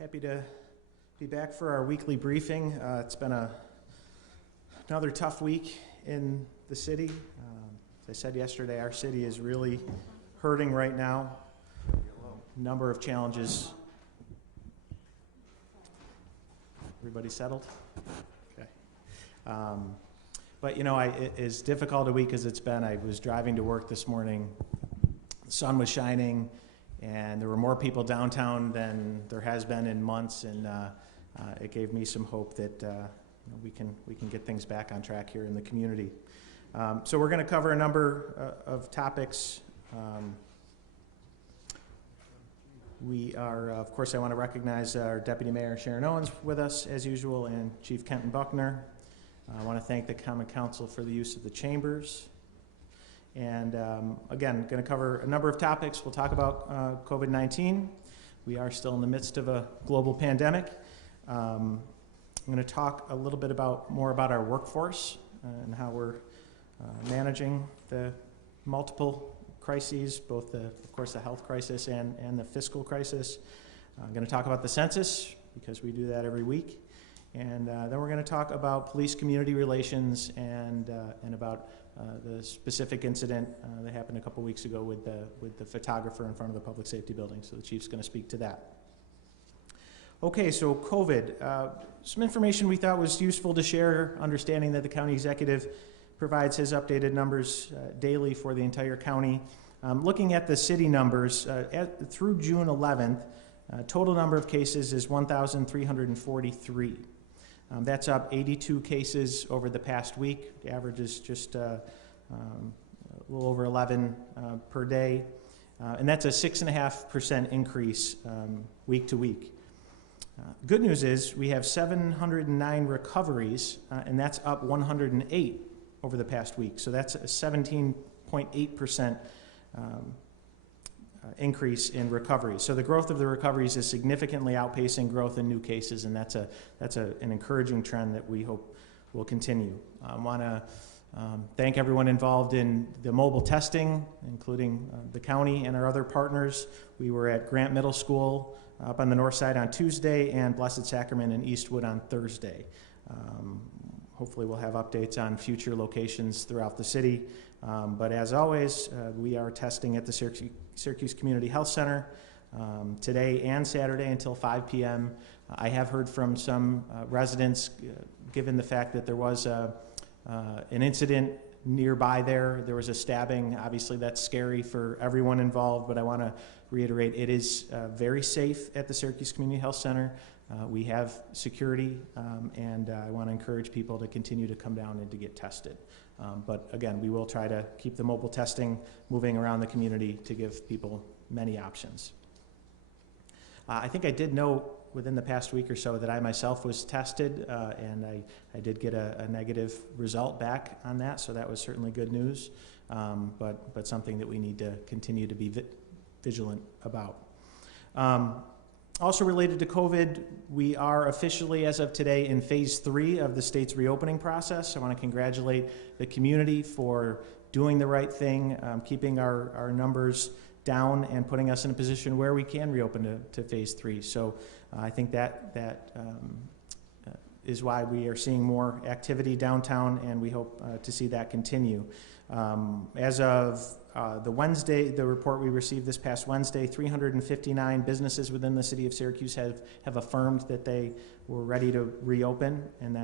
Happy to be back for our weekly briefing. It's been another tough week in the city. As I said yesterday, our city is really hurting right now. A number of challenges. Everybody settled? Okay. But you know, as difficult a week as it's been, I was driving to work this morning. The sun was shining, and there were more people downtown than there has been in months, and it gave me some hope that we can get things back on track here in the community. So we're going to cover a number of topics. We are, of course, I want to recognize our Deputy Mayor Sharon Owens with us as usual, and Chief Kenton Buckner. I want to thank the Common Council for the use of the chambers. And again, going to cover a number of topics. We'll talk about COVID-19. We are still in the midst of a global pandemic. I'm going to talk a little bit more about our workforce and how we're managing the multiple crises, both of course, the health crisis and the fiscal crisis. I'm going to talk about the census because we do that every week. And then we're going to talk about police-community relations and about the specific incident that happened a couple weeks ago with the photographer in front of the public safety building. So the chief's going to speak to that. Okay, so COVID. Some information we thought was useful to share, understanding that the county executive provides his updated numbers daily for the entire county. Looking at the city numbers, through June 11th, total number of cases is 1,343. That's up 82 cases over the past week. The average is just a little over 11 per day. And that's a 6.5% increase week to week. Good news is we have 709 recoveries, and that's up 108 over the past week. So that's a 17.8% increase in recovery. So the growth of the recoveries is significantly outpacing growth in new cases, and that's an encouraging trend that we hope will continue. I want to thank everyone involved in the mobile testing, including the county and our other partners. We were at Grant Middle School up on the north side on Tuesday and Blessed Sacrament in Eastwood on Thursday. Hopefully we'll have updates on future locations throughout the city. But as always, we are testing at the Syracuse Community Health Center today and Saturday until 5 p.m. I have heard from some residents, given the fact that there was an incident nearby there. There was a stabbing. Obviously, that's scary for everyone involved, but I want to reiterate it is very safe at the Syracuse Community Health Center. We have security, and I want to encourage people to continue to come down and to get tested. But again, we will try to keep the mobile testing moving around the community to give people many options. I think I did know within the past week or so that I myself was tested, and I did get a negative result back on that, so that was certainly good news, but something that we need to continue to be vigilant about. Also related to COVID, we are officially, as of today, in phase 3 of the state's reopening process. I want to congratulate the community for doing the right thing, keeping our numbers down and putting us in a position where we can reopen to phase 3. So I think that is why we are seeing more activity downtown, and we hope to see that continue. As of the report we received this past Wednesday, 359 businesses within the city of Syracuse have affirmed that they were ready to reopen, and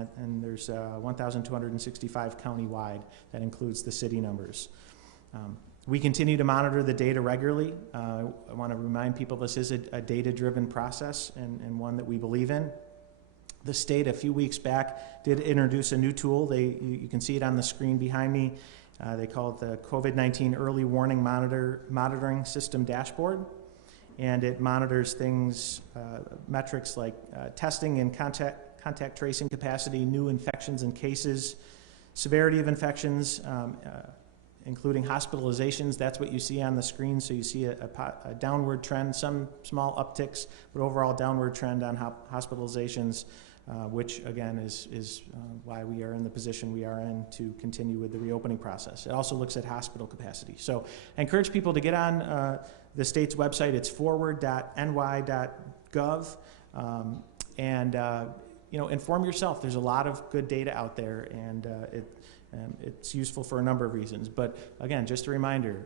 there's 1,265 countywide. That includes the city numbers. We continue to monitor the data regularly. I want to remind people this is a data-driven process and one that we believe in. The state, a few weeks back, did introduce a new tool. You can see it on the screen behind me. They call it the COVID-19 Early Warning Monitoring System Dashboard, and it monitors things, metrics like testing and contact tracing capacity, new infections and cases, severity of infections, including hospitalizations. That's what you see on the screen. So you see a downward trend, some small upticks, but overall downward trend on hospitalizations, which again is why we are in the position we are in to continue with the reopening process. It also looks at hospital capacity. So I encourage people to get on the state's website. It's forward.ny.gov inform yourself. There's a lot of good data out there, and it's useful for a number of reasons. But again, just a reminder,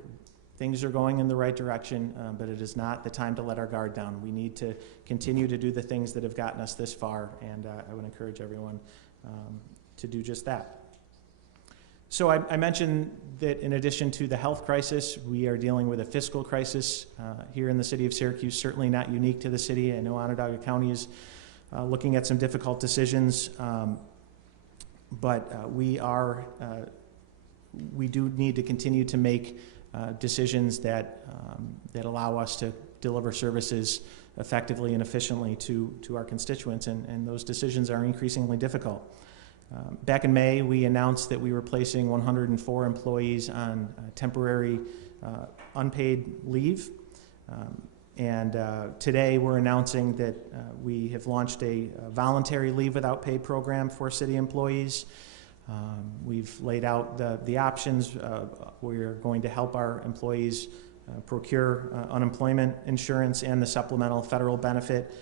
things are going in the right direction, but it is not the time to let our guard down. We need to continue to do the things that have gotten us this far, and I would encourage everyone to do just that. So I mentioned that in addition to the health crisis, we are dealing with a fiscal crisis here in the city of Syracuse, certainly not unique to the city. I know Onondaga County is looking at some difficult decisions, but we do need to continue to make decisions that allow us to deliver services effectively and efficiently to our constituents, and those decisions are increasingly difficult. Back in May, we announced that we were placing 104 employees on temporary unpaid leave. Today we're announcing that we have launched a voluntary leave without pay program for city employees. We've laid out the options. We're going to help our employees procure unemployment insurance and the supplemental federal benefit.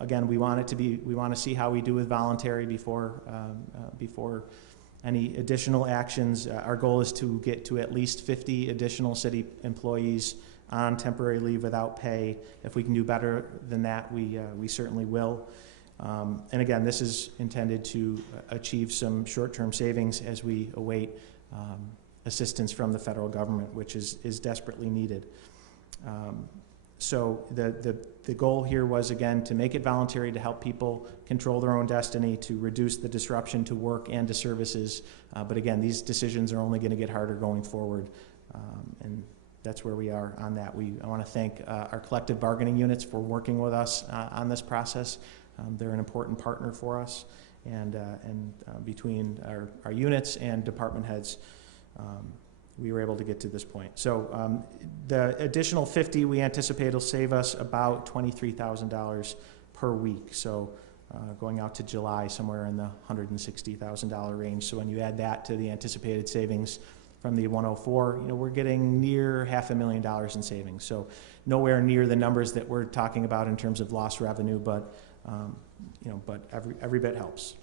Again, we want to see how we do with voluntary before any additional actions. Our goal is to get to at least 50 additional city employees on temporary leave without pay. If we can do better than that, we certainly will. And again, this is intended to achieve some short-term savings as we await assistance from the federal government, which is desperately needed. So the goal here was, again, to make it voluntary, to help people control their own destiny, to reduce the disruption to work and to services. But again, these decisions are only going to get harder going forward. And that's where we are on that. I want to thank our collective bargaining units for working with us on this process. They're an important partner for us. And between our units and department heads, we were able to get to this point. So the additional 50 we anticipate will save us about $23,000 per week. So going out to July, somewhere in the $160,000 range. So when you add that to the anticipated savings from the 104, we're getting near $500,000 in savings. So nowhere near the numbers that we're talking about in terms of lost revenue, but every bit helps.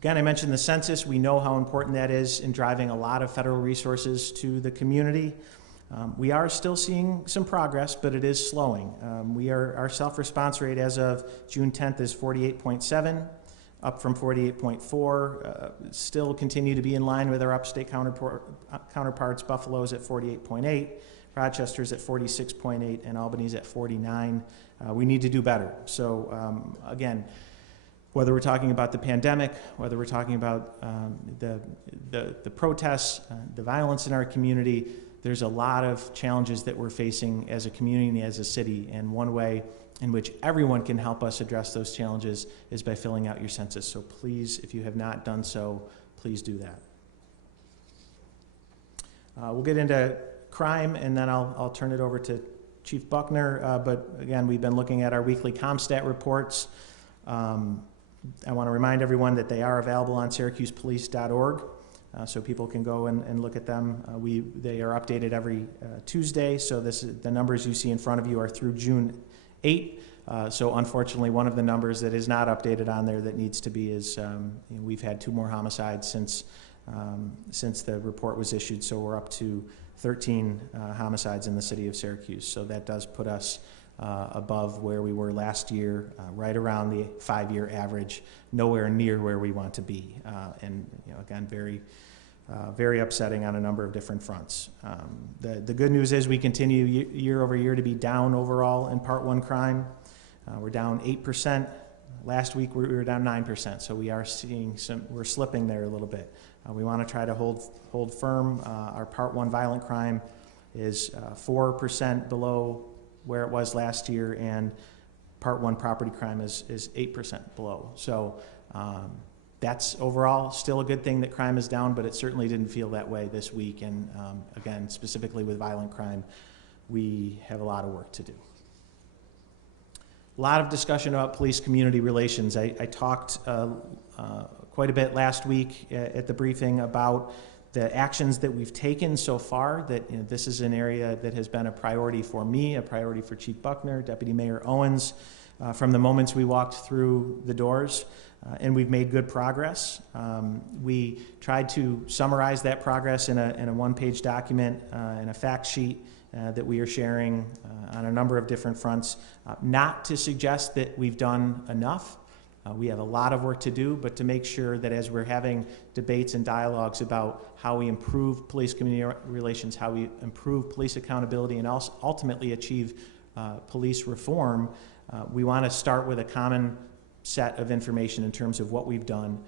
Again, I mentioned the census. We know how important that is in driving a lot of federal resources to the community. We are still seeing some progress, but it is slowing. Our self-response rate as of June 10th is 48.7, up from 48.4. Still continue to be in line with our upstate counterparts. Buffalo's at 48.8, Rochester's at 46.8, and Albany's at 49. We need to do better. So again, whether we're talking about the pandemic, whether we're talking about the protests, the violence in our community, there's a lot of challenges that we're facing as a community, as a city, and one way in which everyone can help us address those challenges is by filling out your census. So please, if you have not done so, please do that. We'll get into crime, and then I'll turn it over to Chief Buckner. But again, we've been looking at our weekly CompStat reports. I want to remind everyone that they are available on syracusepolice.org, so people can go and look at them. They are updated every Tuesday, so the numbers you see in front of you are through June 8. So unfortunately, one of the numbers that is not updated on there that needs to be is we've had 2 more homicides since the report was issued, so we're up to 13 homicides in the city of Syracuse. So that does put us above where we were last year, right around the 5-year average, nowhere near where we want to be. And again, very upsetting on a number of different fronts. The good news is we continue year over year to be down overall in Part 1 crime. We're down 8%. Last week we were down 9%, so we are seeing we're slipping there a little bit. We want to try to hold firm. Our Part 1 violent crime is 4% below where it was last year, and Part 1 property crime is 8% below. So that's overall still a good thing that crime is down, but it certainly didn't feel that way this week. And again, specifically with violent crime, we have a lot of work to do. A lot of discussion about police-community relations. I talked quite a bit last week at the briefing about the actions that we've taken so far, that this is an area that has been a priority for me, a priority for Chief Buckner, Deputy Mayor Owens, from the moments we walked through the doors, and we've made good progress. We tried to summarize that progress in a one-page document, in a fact sheet that we are sharing on a number of different fronts, not to suggest that we've done enough. We have a lot of work to do, but to make sure that as we're having debates and dialogues about how we improve police-community relations, how we improve police accountability, and also ultimately achieve police reform, we want to start with a common set of information in terms of what we've done,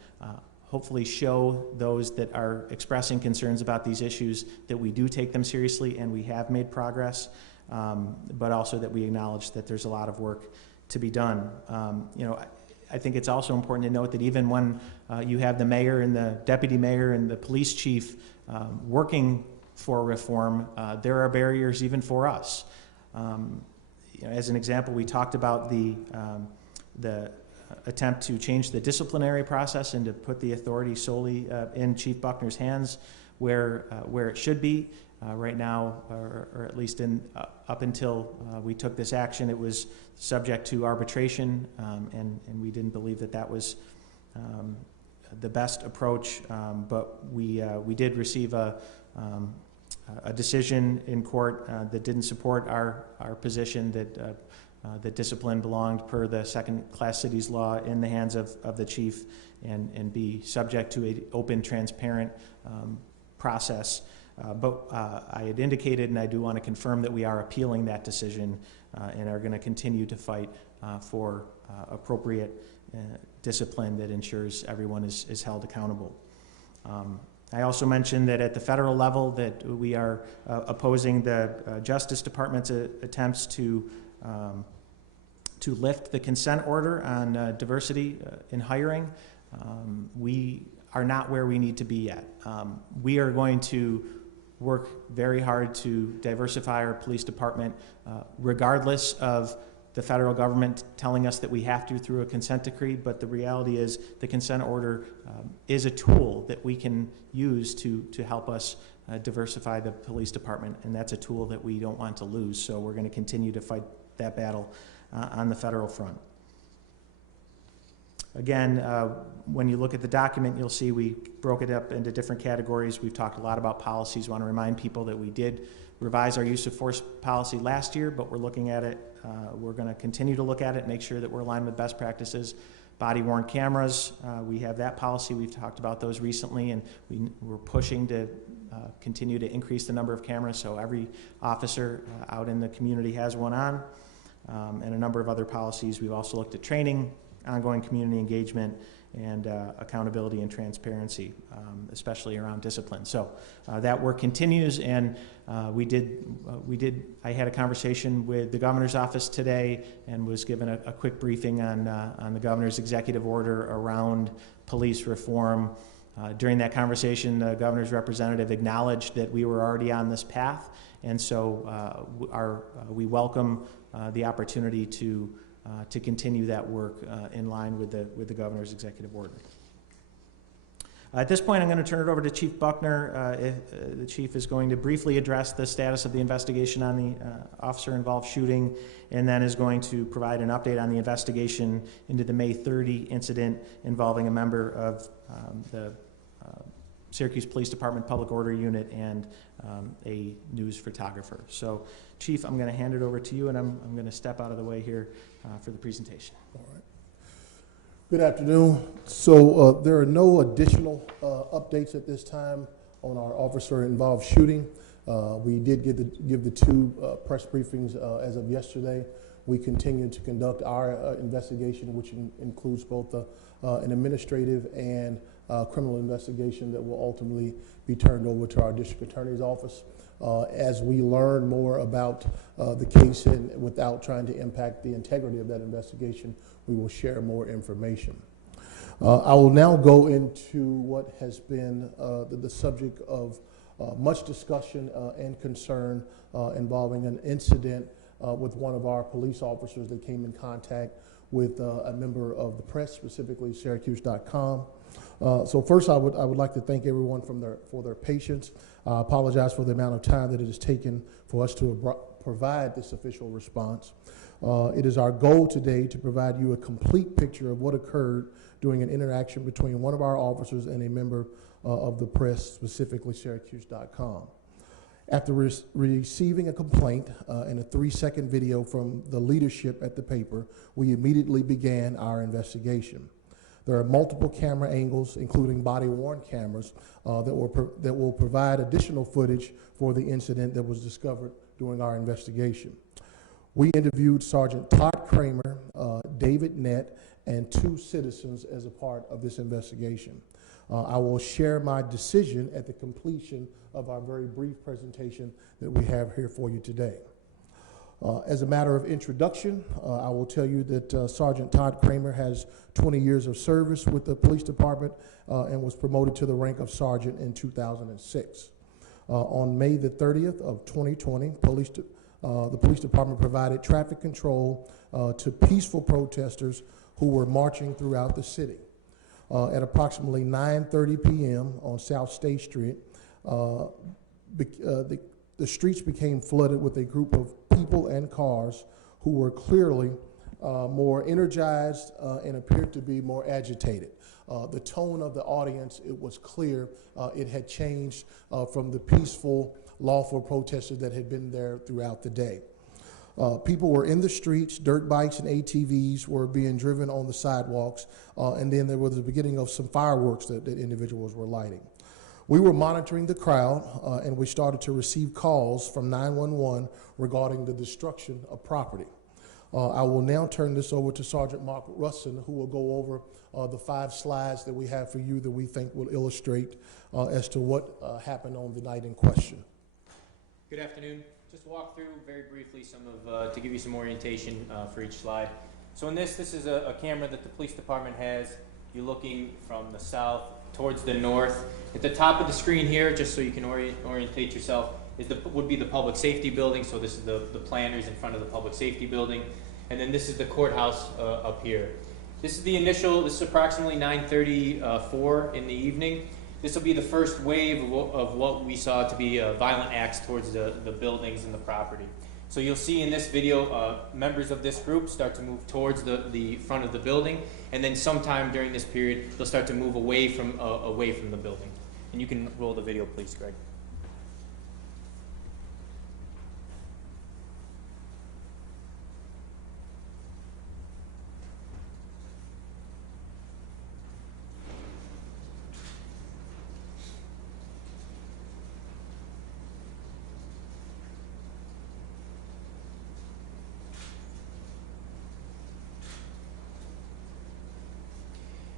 hopefully show those that are expressing concerns about these issues that we do take them seriously and we have made progress, but also that we acknowledge that there's a lot of work to be done. I think it's also important to note that even when you have the mayor and the deputy mayor and the police chief working for reform, there are barriers even for us. As an example, we talked about the attempt to change the disciplinary process and to put the authority solely in Chief Buckner's hands, where it should be. Right now, or at least up until we took this action, it was subject to arbitration, and we didn't believe that that was the best approach. But we did receive a decision in court that didn't support our position that discipline belonged, per the second-class cities law, in the hands of the chief and be subject to an open, transparent process. But I had indicated, and I do want to confirm, that we are appealing that decision and are going to continue to fight for appropriate discipline that ensures everyone is held accountable. I also mentioned that at the federal level that we are opposing the Justice Department's attempts to lift the consent order on diversity in hiring. We are not where we need to be yet. We are going to work very hard to diversify our police department, regardless of the federal government telling us that we have to through a consent decree. But the reality is the consent order is a tool that we can use to help us diversify the police department, and that's a tool that we don't want to lose. So we're going to continue to fight that battle on the federal front. Again, when you look at the document, you'll see we broke it up into different categories. We've talked a lot about policies. I want to remind people that we did revise our use of force policy last year, but we're looking at it. We're going to continue to look at it, make sure that we're aligned with best practices. Body-worn cameras, we have that policy. We've talked about those recently, and we're pushing to continue to increase the number of cameras so every officer out in the community has one on, and a number of other policies. We've also looked at training, ongoing community engagement, and accountability and transparency, especially around discipline. So that work continues, and I had a conversation with the governor's office today and was given a quick briefing on the governor's executive order around police reform. During that conversation, the governor's representative acknowledged that we were already on this path, and so we welcome the opportunity to continue that work in line with the governor's executive order. At this point, I'm going to turn it over to Chief Buckner. The chief is going to briefly address the status of the investigation on the officer-involved shooting, and then is going to provide an update on the investigation into the May 30 incident involving a member of the Syracuse Police Department Public Order Unit and a news photographer. So, Chief, I'm going to hand it over to you, and I'm going to step out of the way here for the presentation. All right. Good afternoon. So there are no additional updates at this time on our officer-involved shooting. We did give the two press briefings as of yesterday. We continue to conduct our investigation, which includes both an administrative and criminal investigation that will ultimately be turned over to our district attorney's office. As we learn more about the case, and without trying to impact the integrity of that investigation, we will share more information. I will now go into what has been the subject of much discussion and concern involving an incident with one of our police officers that came in contact with a member of the press, specifically Syracuse.com. So first, I would like to thank everyone for their patience. I apologize for the amount of time that it has taken for us to provide this official response. It is our goal today to provide you a complete picture of what occurred during an interaction between one of our officers and a member of the press, specifically Syracuse.com. After receiving a complaint and a 3-second video from the leadership at the paper, we immediately began our investigation. There are multiple camera angles, including body-worn cameras, that will provide additional footage for the incident that was discovered during our investigation. We interviewed Sergeant Todd Kramer, David Nett, and 2 citizens as a part of this investigation. I will share my decision at the completion of our very brief presentation that we have here for you today. As a matter of introduction, I will tell you that Sergeant Todd Kramer has 20 years of service with the police department and was promoted to the rank of sergeant in 2006. On May the 30th of 2020, the police department provided traffic control to peaceful protesters who were marching throughout the city. At approximately 9:30 p.m. on South State Street, the streets became flooded with a group of people and cars who were clearly more energized and appeared to be more agitated. The tone of the audience, it was clear it had changed from the peaceful, lawful protesters that had been there throughout the day. People were in the streets, dirt bikes and ATVs were being driven on the sidewalks, and then there was the beginning of some fireworks that individuals were lighting. We were monitoring the crowd, and we started to receive calls from 911 regarding the destruction of property. I will now turn this over to Sergeant Mark Russin, who will go over the 5 slides that we have for you that we think will illustrate as to what happened on the night in question. Good afternoon. Just walk through very briefly some of, to give you some orientation for each slide. So in this is a camera that the police department has. You're looking from the south towards the north. At the top of the screen here, just so you can orientate yourself, would be the public safety building. So this is the planters in front of the public safety building. And then this is the courthouse up here. This is the initial, this is approximately 9:34 in the evening. This will be the first wave of what we saw to be violent acts towards the buildings and the property. So you'll see in this video, members of this group start to move towards the front of the building, and then sometime during this period, they'll start to move away from the building. And you can roll the video, please, Greg.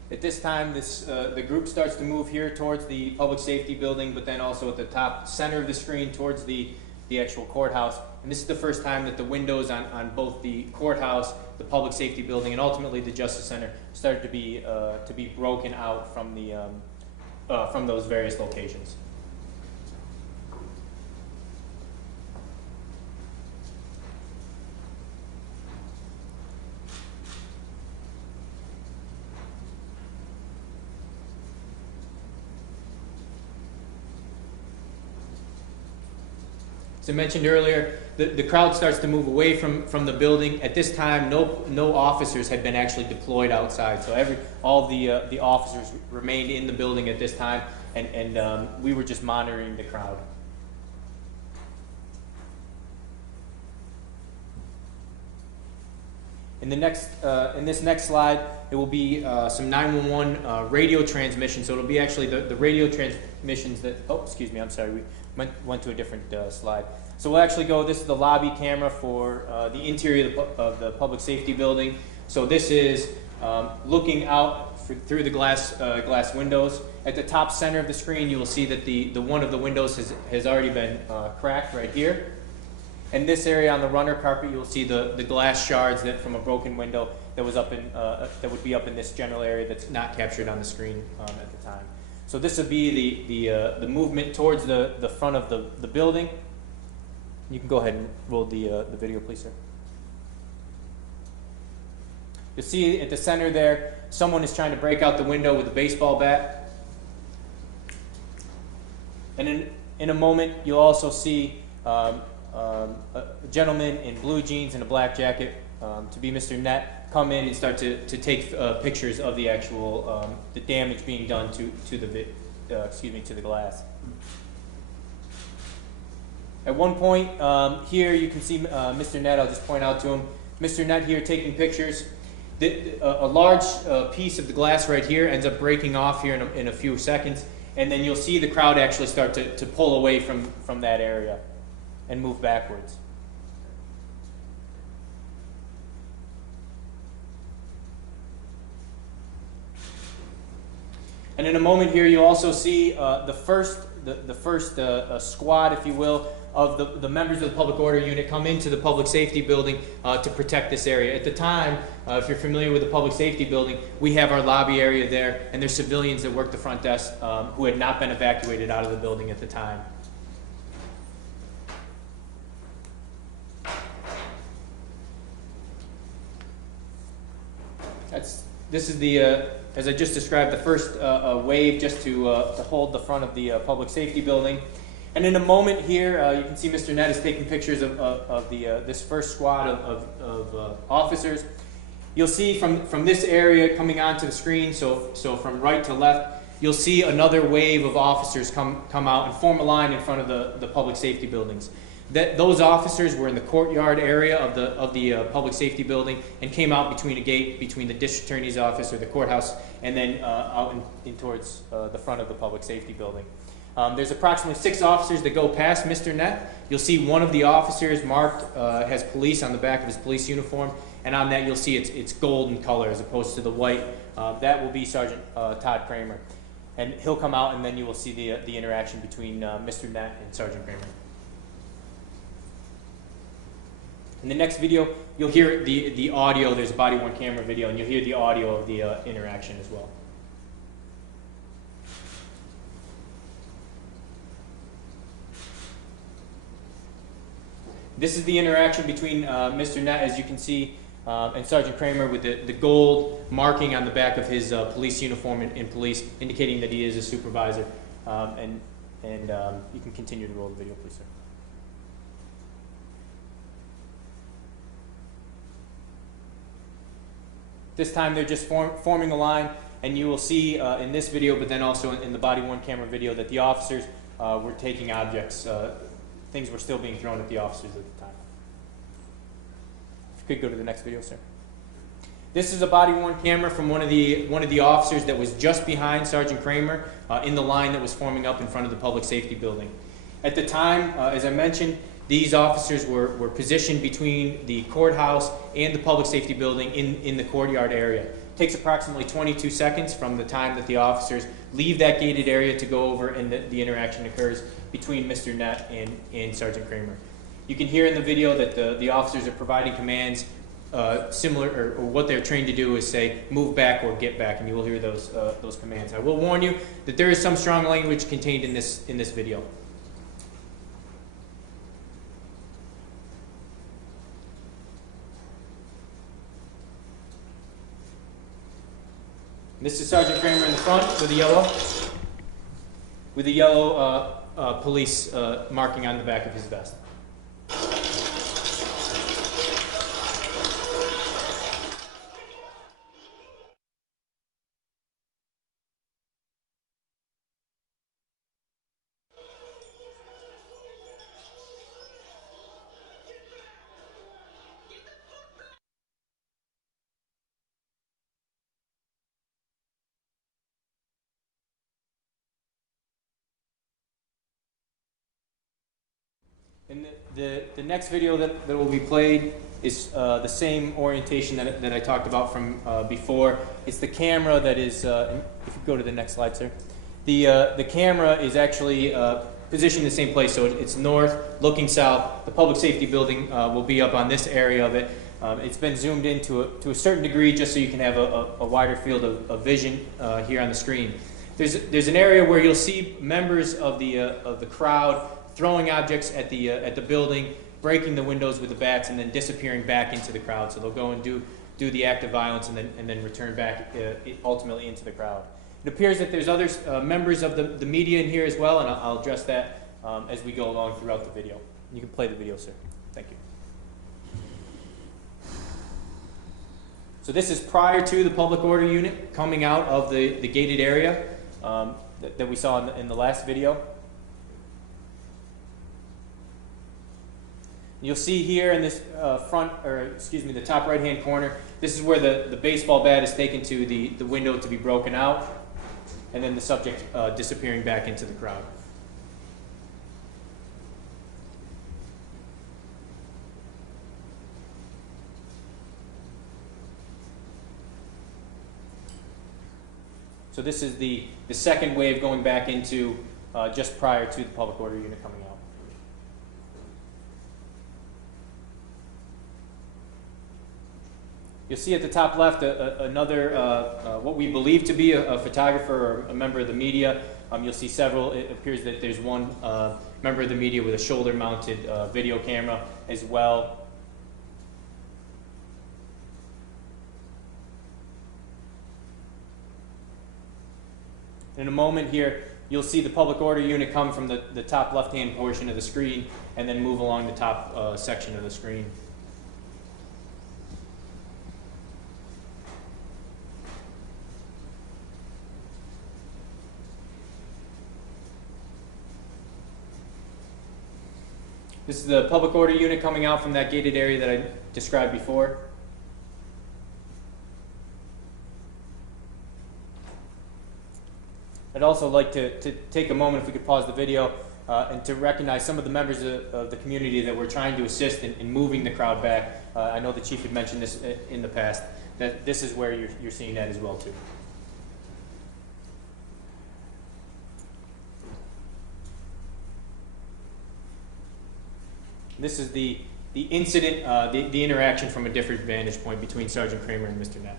At this time, the group starts to move here towards the public safety building, but then also at the top center of the screen towards the actual courthouse. And this is the first time that the windows on both the courthouse, the public safety building, and ultimately the Justice Center started to be broken out from from those various locations. As I mentioned earlier, the crowd starts to move away from the building. At this time, no officers had been actually deployed outside, so all the officers remained in the building at this time, and we were just monitoring the crowd. In this next slide, it will be some 911 radio transmissions. So it'll be actually the radio transmissions that. Oh, excuse me. I'm sorry. We went to a different slide. So we'll actually go. This is the lobby camera for the interior of the public safety building. So this is looking out through the glass windows. At the top center of the screen, you will see that the one of the windows has already been cracked right here. In this area on the runner carpet, you'll see the glass shards that from a broken window that was up in that would be up in this general area that's not captured on the screen at the time. So this would be the movement towards the front of the building. You can go ahead and roll the video, please, sir. You'll see at the center there, someone is trying to break out the window with a baseball bat. And in a moment, you'll also see a gentleman in blue jeans and a black jacket, to be Mr. Nett, come in and start to take pictures of the actual the damage being done to the glass. At one point here, you can see Mr. Nett. I'll just point out to him, Mr. Nett here taking pictures. A large piece of the glass right here ends up breaking off here in a few seconds, and then you'll see the crowd actually start to pull away from that area and move backwards. And in a moment here, you'll also see the first squad, if you will, of the members of the public order unit come into the public safety building to protect this area. At the time, if you're familiar with the public safety building, we have our lobby area there, and there's civilians that work the front desk who had not been evacuated out of the building at the time. This is the, as I just described, the first wave just to hold the front of the public safety building. And in a moment here, you can see Mr. Nett is taking pictures of this first squad of officers. You'll see from this area coming onto the screen, so from right to left, you'll see another wave of officers come out and form a line in front of the public safety buildings. Those officers were in the courtyard area of the public safety building and came out between a gate between the district attorney's office or the courthouse and then out in towards the front of the public safety building. There's approximately 6 officers that go past Mr. Nett. You'll see one of the officers marked has police on the back of his police uniform, and on that you'll see it's golden color as opposed to the white. That will be Sergeant Todd Kramer, and he'll come out, and then you will see the interaction between Mr. Nett and Sergeant Kramer. In the next video, you'll hear the audio. There's a body-worn camera video, and you'll hear the audio of the interaction as well. This is the interaction between Mr. Nett, as you can see, and Sergeant Kramer with the gold marking on the back of his police uniform in police, indicating that he is a supervisor. And you can continue to roll the video, please, sir. This time they're just forming a line, and you will see in this video, but then also in the body-worn camera video, that the officers were taking objects. Things were still being thrown at the officers at the time. If you could go to the next video, sir. This is a body-worn camera from one of the officers that was just behind Sergeant Kramer in the line that was forming up in front of the public safety building. At the time, as I mentioned, these officers were positioned between the courthouse and the public safety building in the courtyard area. It takes approximately 22 seconds from the time that the officers leave that gated area to go over and the interaction occurs between Mr. Nett and Sergeant Kramer. You can hear in the video that the officers are providing commands similar, or what they're trained to do is say, move back or get back, and you will hear those commands. I will warn you that there is some strong language contained in this video. This is Sergeant Kramer in the front with the yellow police marking on the back of his vest. And the next video that will be played is the same orientation that I talked about from before. It's the camera that is, if you go to the next slide, sir. The camera is actually positioned in the same place, so it's north, looking south. The public safety building will be up on this area of it. It's been zoomed in to a certain degree just so you can have a wider field of vision here on the screen. There's an area where you'll see members of the crowd throwing objects at the building, breaking the windows with the bats, and then disappearing back into the crowd. So they'll go and do do the act of violence and then return back ultimately into the crowd. It appears that there's other members of the media in here as well, and I'll address that as we go along throughout the video. You can play the video, sir. Thank you. So this is prior to the public order unit coming out of the gated area that we saw in the last video. You'll see here in this the top right-hand corner, this is where the baseball bat is taken to the window to be broken out, and then the subject disappearing back into the crowd. So this is the second wave going back into just prior to the public order unit coming out. You'll see at the top left another, what we believe to be a photographer or a member of the media. You'll see several. It appears that there's one member of the media with a shoulder-mounted video camera as well. In a moment here, you'll see the public order unit come from the top left-hand portion of the screen and then move along the top section of the screen. This is the public order unit coming out from that gated area that I described before. I'd also like to take a moment, if we could pause the video, and to recognize some of the members of the community that we're trying to assist in moving the crowd back. I know the chief had mentioned this in the past, that this is where you're seeing that as well too. This is the incident, the interaction from a different vantage point between Sergeant Kramer and Mr. Knapp.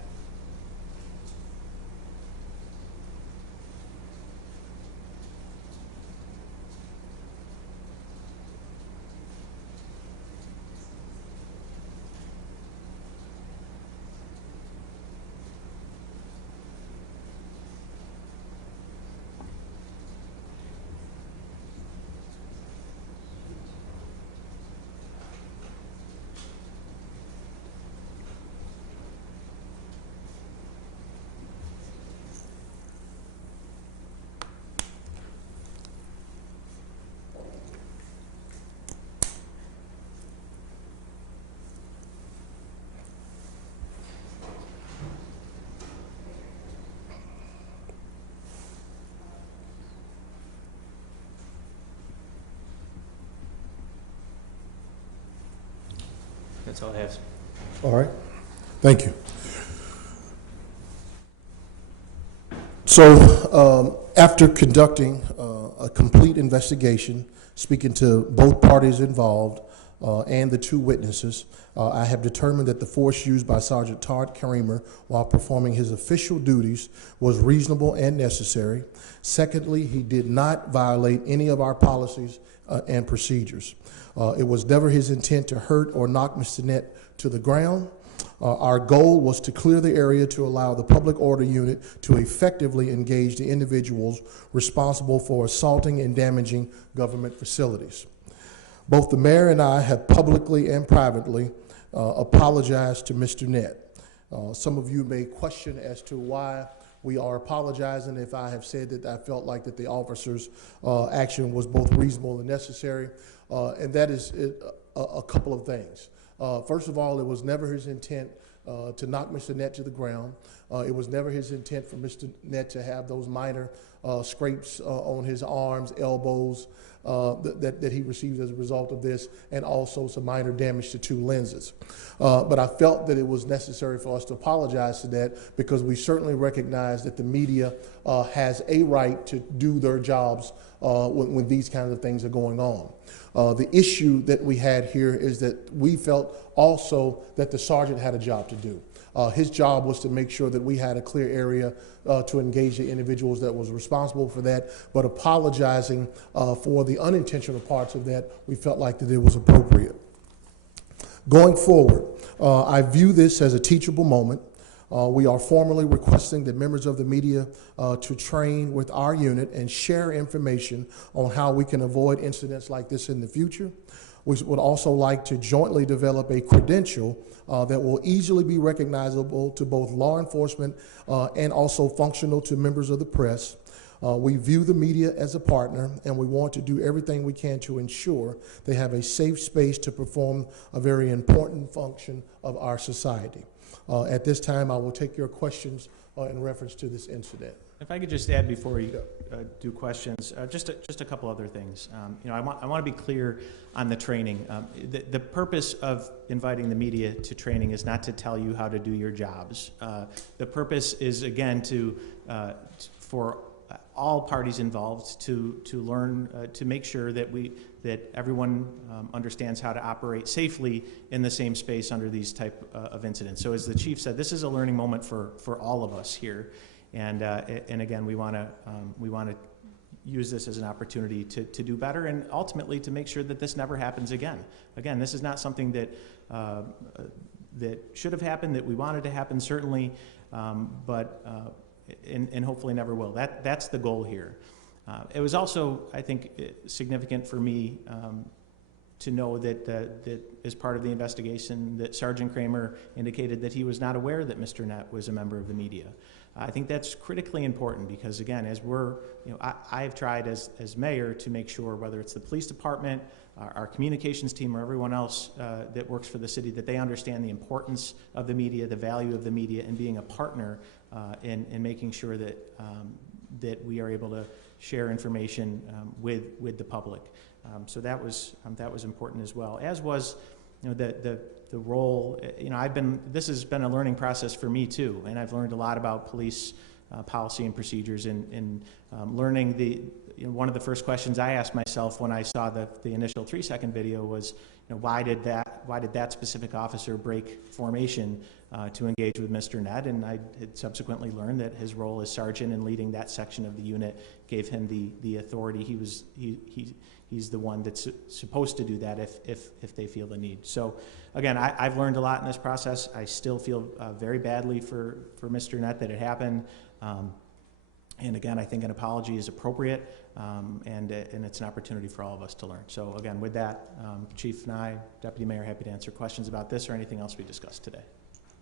That's all I have. All right. Thank you. So after conducting a complete investigation, speaking to both parties involved and the two witnesses, I have determined that the force used by Sergeant Todd Kramer while performing his official duties was reasonable and necessary. Secondly, he did not violate any of our policies and procedures. It was never his intent to hurt or knock Mr. Nett to the ground. Our goal was to clear the area to allow the public order unit to effectively engage the individuals responsible for assaulting and damaging government facilities. Both the mayor and I have publicly and privately apologized to Mr. Nett. Some of you may question as to why we are apologizing if I have said that I felt like that the officer's action was both reasonable and necessary, and that is a couple of things. First of all, it was never his intent to knock Mr. Nett to the ground. It was never his intent for Mr. Nett to have those minor scrapes on his arms, elbows, that he received as a result of this, and also some minor damage to two lenses. But I felt that it was necessary for us to apologize to that, because we certainly recognize that the media has a right to do their jobs when these kinds of things are going on. The issue that we had here is that we felt also that the sergeant had a job to do. His job was to make sure that we had a clear area to engage the individuals that was responsible for that, but apologizing for the unintentional parts of that, we felt like that it was appropriate. Going forward, I view this as a teachable moment. We are formally requesting that members of the media to train with our unit and share information on how we can avoid incidents like this in the future. We would also like to jointly develop a credential that will easily be recognizable to both law enforcement and also functional to members of the press. We view the media as a partner, and we want to do everything we can to ensure they have a safe space to perform a very important function of our society. At this time, I will take your questions in reference to this incident. If I could just add before we do questions, just a couple other things. I want to be clear on the training. The purpose of inviting the media to training is not to tell you how to do your jobs. The purpose is, again, for all parties involved to learn, to make sure that everyone understands how to operate safely in the same space under these type of incidents. So as the chief said, this is a learning moment for all of us here. And again, we want to use this as an opportunity to do better and ultimately to make sure that this never happens again. Again, this is not something that should have happened, that we wanted to happen, certainly, but hopefully never will. That's the goal here. It was also, I think, significant for me to know that as part of the investigation that Sergeant Kramer indicated that he was not aware that Mr. Nett was a member of the media. I think that's critically important because, again, as I've tried as mayor to make sure, whether it's the police department, our communications team, or everyone else that works for the city, that they understand the importance of the media, the value of the media, and being a partner in making sure that we are able to share information with the public. So that was important as well. As was, the role. This has been a learning process for me too, and I've learned a lot about police policy and procedures, and learning one of the first questions I asked myself when I saw the initial 3-second video was, why did that specific officer break formation to engage with Mr. Nett? And I had subsequently learned that his role as sergeant and leading that section of the unit gave him the authority. He's the one that's supposed to do that if they feel the need. So again, I've learned a lot in this process. I still feel very badly for Mr. Nett that it happened. And again, I think an apology is appropriate, and it's an opportunity for all of us to learn. So again, with that, Chief and I, Deputy Mayor, happy to answer questions about this or anything else we discussed today.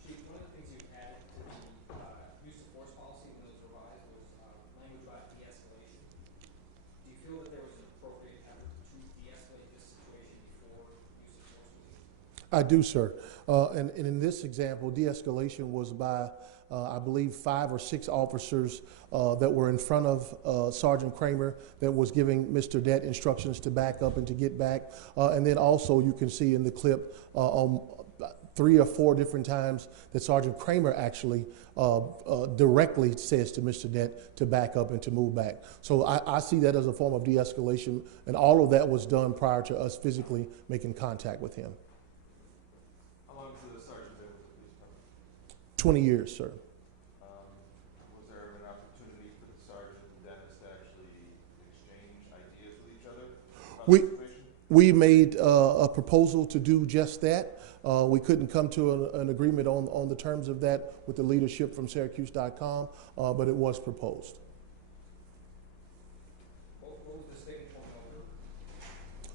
Chief, one of the things you added to the use of force policy when it was revised was language about de-escalation. Do you feel that there was an appropriate effort to de-escalate this situation before use of force was used? I do, sir. And in this example, de-escalation was by I believe 5 or 6 officers that were in front of Sergeant Kramer that was giving Mr. Nett instructions to back up and to get back. And then also you can see in the clip on 3 or 4 different times that Sergeant Kramer actually directly says to Mr. Nett to back up and to move back. So I see that as a form of de-escalation, and all of that was done prior to us physically making contact with him. 20 years, sir. Was there an opportunity for the sergeant and Dennis to actually exchange ideas with each other about the situation? We made a proposal to do just that. We couldn't come to an agreement on the terms of that with the leadership from Syracuse.com, but it was proposed. What was the sticking point over?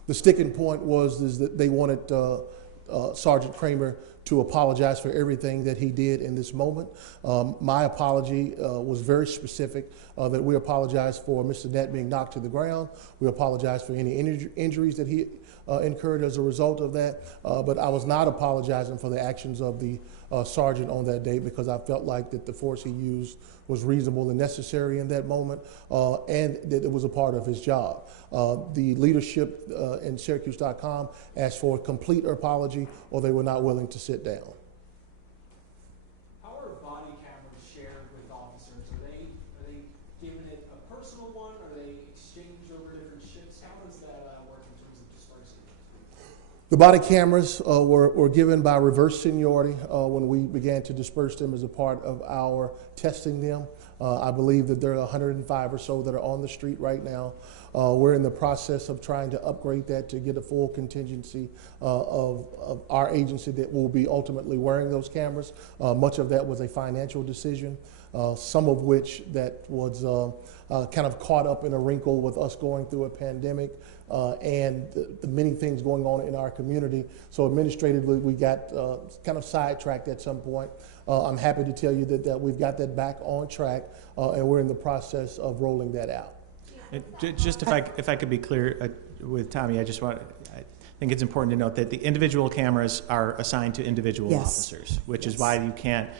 The sticking point was that they wanted Sergeant Kramer to apologize for everything that he did in this moment. My apology was very specific, that we apologize for Mr. Nett being knocked to the ground. We apologize for any injuries that he incurred as a result of that, but I was not apologizing for the actions of the sergeant on that day, because I felt like that the force he used was reasonable and necessary in that moment, and that it was a part of his job. The leadership in Syracuse.com asked for a complete apology, or they were not willing to sit down. How are body cameras shared with officers? Are they given it a personal one? Are they exchanged over different shifts? How does that work in terms of dispersing? The body cameras were given by reverse seniority when we began to disperse them as a part of our testing them. I believe that there are 105 or so that are on the street right now. We're in the process of trying to upgrade that to get a full contingency of our agency that will be ultimately wearing those cameras. Much of that was a financial decision, some of which that was kind of caught up in a wrinkle with us going through a pandemic and the many things going on in our community. So administratively, we got kind of sidetracked at some point. I'm happy to tell you that we've got that back on track, and we're in the process of rolling that out. Just if I could be clear with Tommy, I think it's important to note that the individual cameras are assigned to individual officers, which is why you can't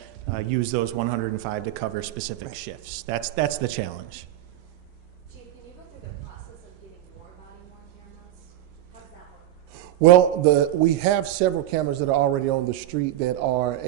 use those 105 to cover specific shifts. That's the challenge. Chief, can you go through the process of getting more body-worn cameras? How does that work? Well, we have several cameras that are already on the street that are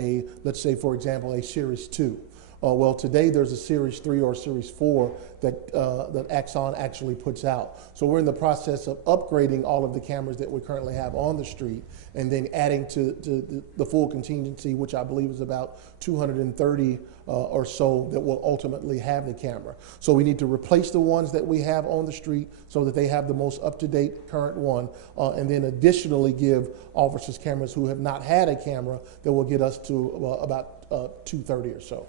let's say, for example, a Series 2. Well, today there's a Series 3 or Series 4 that Axon actually puts out. So we're in the process of upgrading all of the cameras that we currently have on the street and then adding to the full contingency, which I believe is about 230 or so that will ultimately have the camera. So we need to replace the ones that we have on the street so that they have the most up-to-date current one, and then additionally give officers cameras who have not had a camera that will get us to about 230 or so.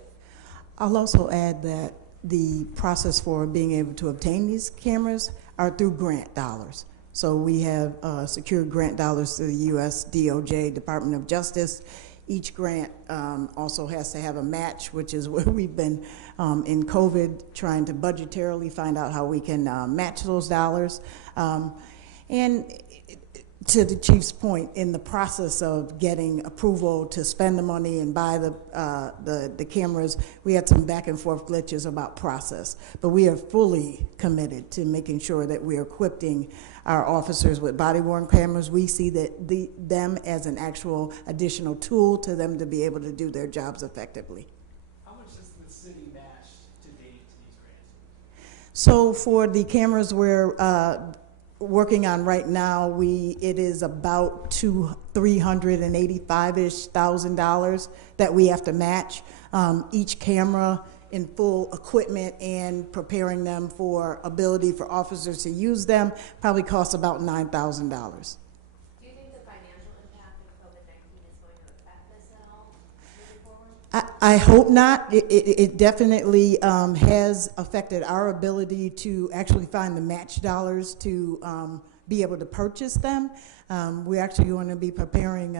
I'll also add that the process for being able to obtain these cameras are through grant dollars. So we have secured grant dollars through the U.S. DOJ, Department of Justice. Each grant also has to have a match, which is where we've been in COVID trying to budgetarily find out how we can match those dollars. And to the chief's point, in the process of getting approval to spend the money and buy the cameras, we had some back and forth glitches about process. But we are fully committed to making sure that we are equipping our officers with body-worn cameras. We see that them as an actual additional tool to them to be able to do their jobs effectively. How much has the city matched to date to these grants? So for the cameras we're working on right now, it is about $385-ish thousand that we have to match. Each camera in full equipment and preparing them for ability for officers to use them probably costs about $9,000. Do you think the financial impact of COVID-19 is going to affect this at all moving forward? I hope not. It definitely has affected our ability to actually find the match dollars to be able to purchase them. We're actually going to be preparing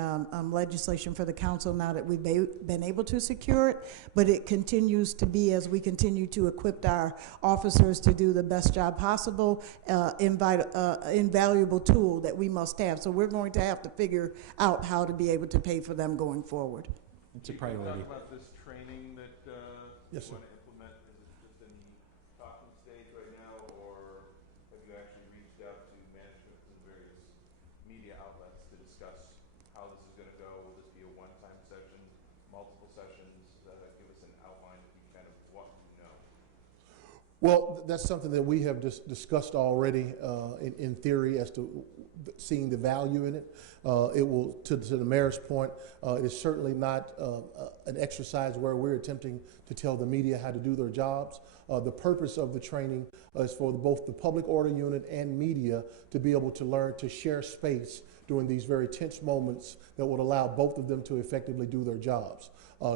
legislation for the council now that we've been able to secure it, but it continues to be, as we continue to equip our officers to do the best job possible, invaluable tool that we must have. So we're going to have to figure out how to be able to pay for them going forward. It's a priority. Can you talk about this training that Yes, you sir. want to implement? Is it just in the talking stage right now, or have you actually reached out to management and various media outlets to discuss how this is going to go? Will this be a one-time session, multiple sessions? Give us an outline of kind of what you know. Well, that's something that we have discussed already in theory as to seeing the value in it. It will, to the mayor's point, it is certainly not an exercise where we're attempting to tell the media how to do their jobs. The purpose of the training is for both the public order unit and media to be able to learn to share space during these very tense moments that would allow both of them to effectively do their jobs.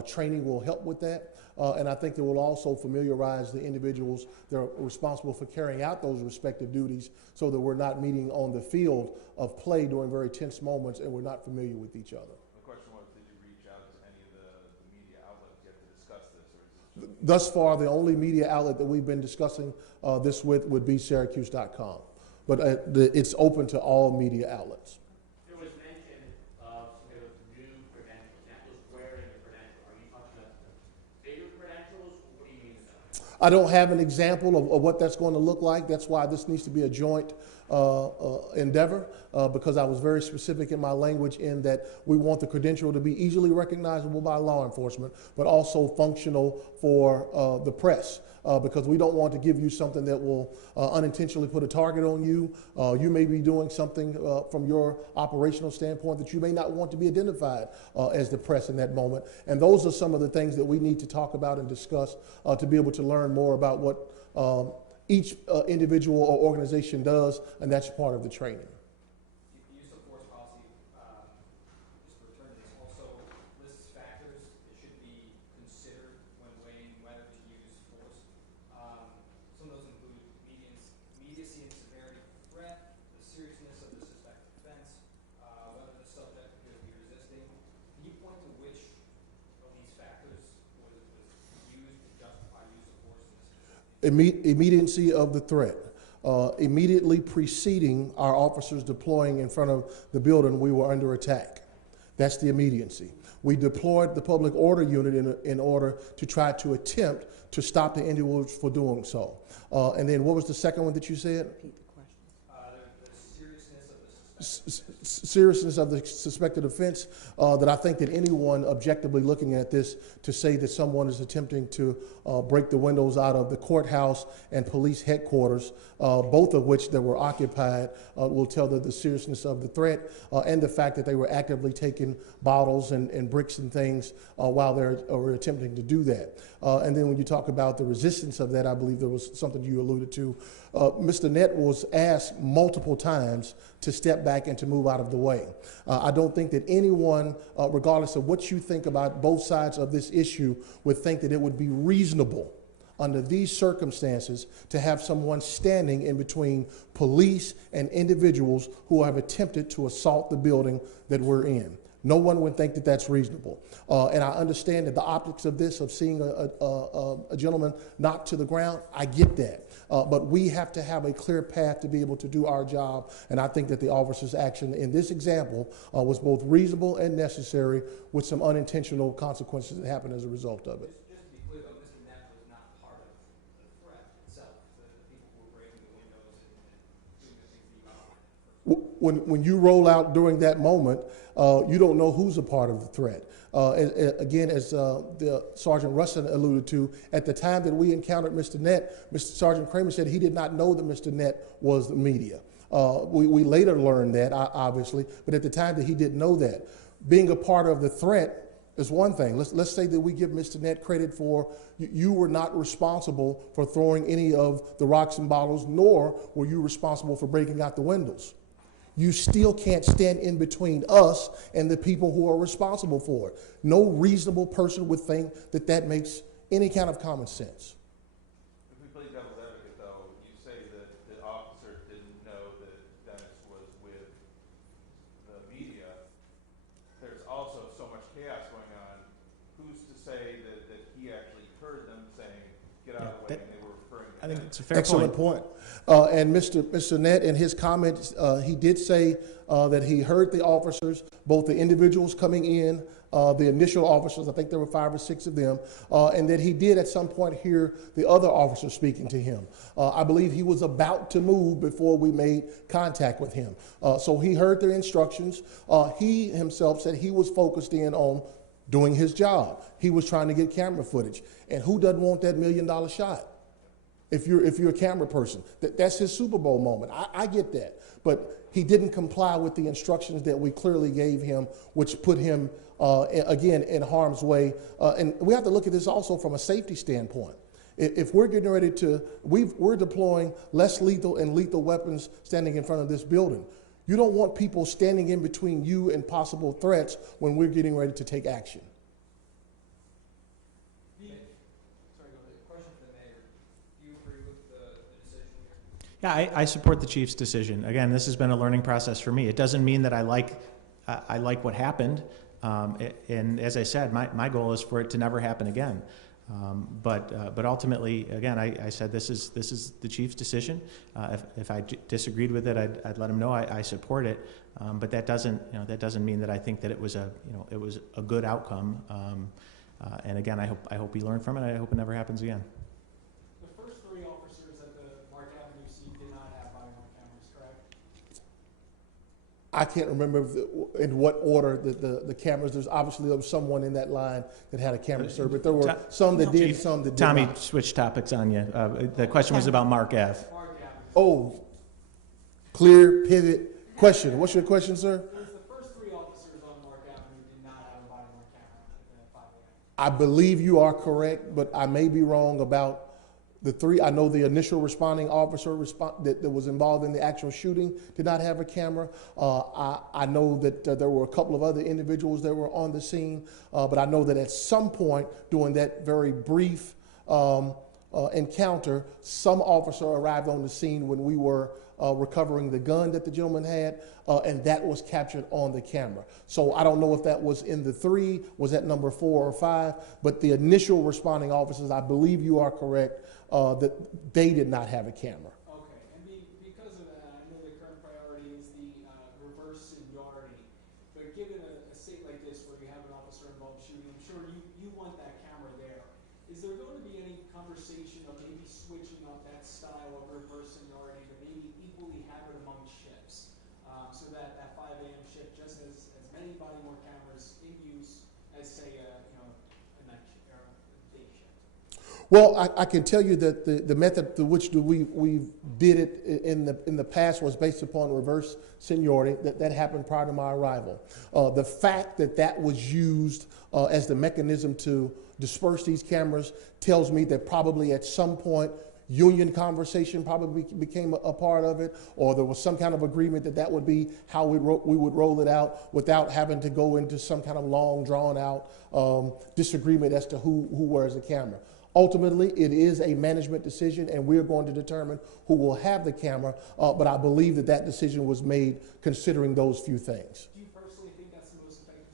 Training will help with that. And I think it will also familiarize the individuals that are responsible for carrying out those respective duties so that we're not meeting on the field of play during very tense moments and we're not familiar with each other. The question was, did you reach out to any of the media outlets yet to discuss this? Or is it Thus far, the only media outlet that we've been discussing this with would be Syracuse.com. But it's open to all media outlets. There was mention of some of those new credentials, not just wearing the credential. Are you talking about the bigger credentials, or what do you mean by that? I don't have an example of what that's going to look like. That's why this needs to be a joint endeavor because I was very specific in my language in that we want the credential to be easily recognizable by law enforcement, but also functional for the press. Because we don't want to give you something that will unintentionally put a target on you. You may be doing something from your operational standpoint that you may not want to be identified as the press in that moment. And those are some of the things that we need to talk about and discuss to be able to learn more about what each individual or organization does, and that's part of the training. The use of force policy, just to return to this, also lists factors that should be considered when weighing whether to use force. Some of those include immediacy and severity of the threat, the seriousness of the suspected offense, whether the subject appears to be resisting. Can you point to which of these factors was used to justify use of force in this case? Immediacy of the threat. Immediately preceding our officers deploying in front of the building, we were under attack. That's the immediacy. We deployed the public order unit in order to try to attempt to stop the individuals for doing so. And then what was the second one that you said? The seriousness of the Seriousness of the suspected offense, that I think that anyone objectively looking at this to say that someone is attempting to break the windows out of the courthouse and police headquarters, both of which that were occupied, will tell the seriousness of the threat and the fact that they were actively taking bottles and bricks and things while they were attempting to do that. And then when you talk about the resistance of that, I believe there was something you alluded to. Mr. Nett was asked multiple times to step back and to move out of the way. I don't think that anyone, regardless of what you think about both sides of this issue, would think that it would be reasonable under these circumstances to have someone standing in between police and individuals who have attempted to assault the building that we're in. No one would think that that's reasonable. And I understand that the optics of this, of seeing a gentleman knocked to the ground, I get that. But we have to have a clear path to be able to do our job. And I think that the officer's action in this example was both reasonable and necessary, with some unintentional consequences that happened as a result of it. Just to be clear though, Mr. Nett was not part of the threat itself, the people who were breaking the windows and doing the things he violated. When you roll out during that moment, you don't know who's a part of the threat. Again, as the Sergeant Russin alluded to, at the time that we encountered Mr. Nett, Mr. Sergeant Kramer said he did not know that Mr. Nett was the media. We later learned that, obviously, but at the time that he didn't know that. Being a part of the threat is one thing. Let's say that we give Mr. Nett credit for you were not responsible for throwing any of the rocks and bottles, nor were you responsible for breaking out the windows. You still can't stand in between us and the people who are responsible for it. No reasonable person would think that that makes any kind of common sense. If we play devil's advocate, though, you say that the officer didn't know that Dennis was with the media. There's also so much chaos going on. Who's to say that he actually heard them saying, get out of the way, and they were referring to I think him? it's a fair Excellent point. And Mr. Nett, in his comments, he did say that he heard the officers, both the individuals coming in, the initial officers, I think there were 5 or 6 of them, and that he did at some point hear the other officers speaking to him. I believe he was about to move before we made contact with him. So he heard their instructions. He himself said he was focused in on doing his job. He was trying to get camera footage. And who doesn't want that $1 million shot? If you're a camera person, that's his Super Bowl moment. I get that, but he didn't comply with the instructions that we clearly gave him, which put him again in harm's way. And we have to look at this also from a safety standpoint. If we're getting ready to, we're deploying less lethal and lethal weapons standing in front of this building. You don't want people standing in between you and possible threats when we're getting ready to take action. Yeah, I support the chief's decision. Again, this has been a learning process for me. It doesn't mean that I like what happened, and as I said, my goal is for it to never happen again. But ultimately, again, I said this is the chief's decision. If I disagreed with it, I'd let him know I support it. But that doesn't mean that I think that it was a good outcome. And again, I hope he learned from it. I hope it never happens again. The first 3 officers at the Mark Avenue scene did not have body-worn cameras, correct? I can't remember in what order the cameras. There was someone in that line that had a camera, sir, but there were some that did, some that did Tommy not. switched topics on you. The question was about Mark Ave. Mark Avenue. Oh, clear, pivot. Question. What's your question, sir? It was the first 3 officers on Mark Avenue did not have a body worn camera at 5 a.m. I believe you are correct, but I may be wrong about the 3. I know the initial responding officer that was involved in the actual shooting did not have a camera. I know that there were a couple of other individuals that were on the scene, but I know that at some point during that very brief encounter, some officer arrived on the scene when we were recovering the gun that the gentleman had, and that was captured on the camera. So I don't know if that was in the 3, was that number 4 or 5, but the initial responding officers, I believe you are correct, that they did not have a camera. Okay, and because of that, I know the current priority is the reverse seniority, but given a state like this where you have an officer involved shooting, I'm sure you want that camera there. Is there going to be any conversation of maybe switching up that style of reverse seniority to maybe equally have it among shifts, so that 5 a.m. shift just has as many body worn cameras in use as, say, a night shift or a day shift? Well, I can tell you that the method through which we did it in the past was based upon reverse seniority. That happened prior to my arrival. The fact that was used as the mechanism to disperse these cameras tells me that probably at some point union conversation probably became a part of it, or there was some kind of agreement that would be how we would roll it out without having to go into some kind of long drawn out disagreement as to who wears the camera. Ultimately, it is a management decision, and we're going to determine who will have the camera, but I believe that decision was made considering those few things. Do you personally think that's the most effective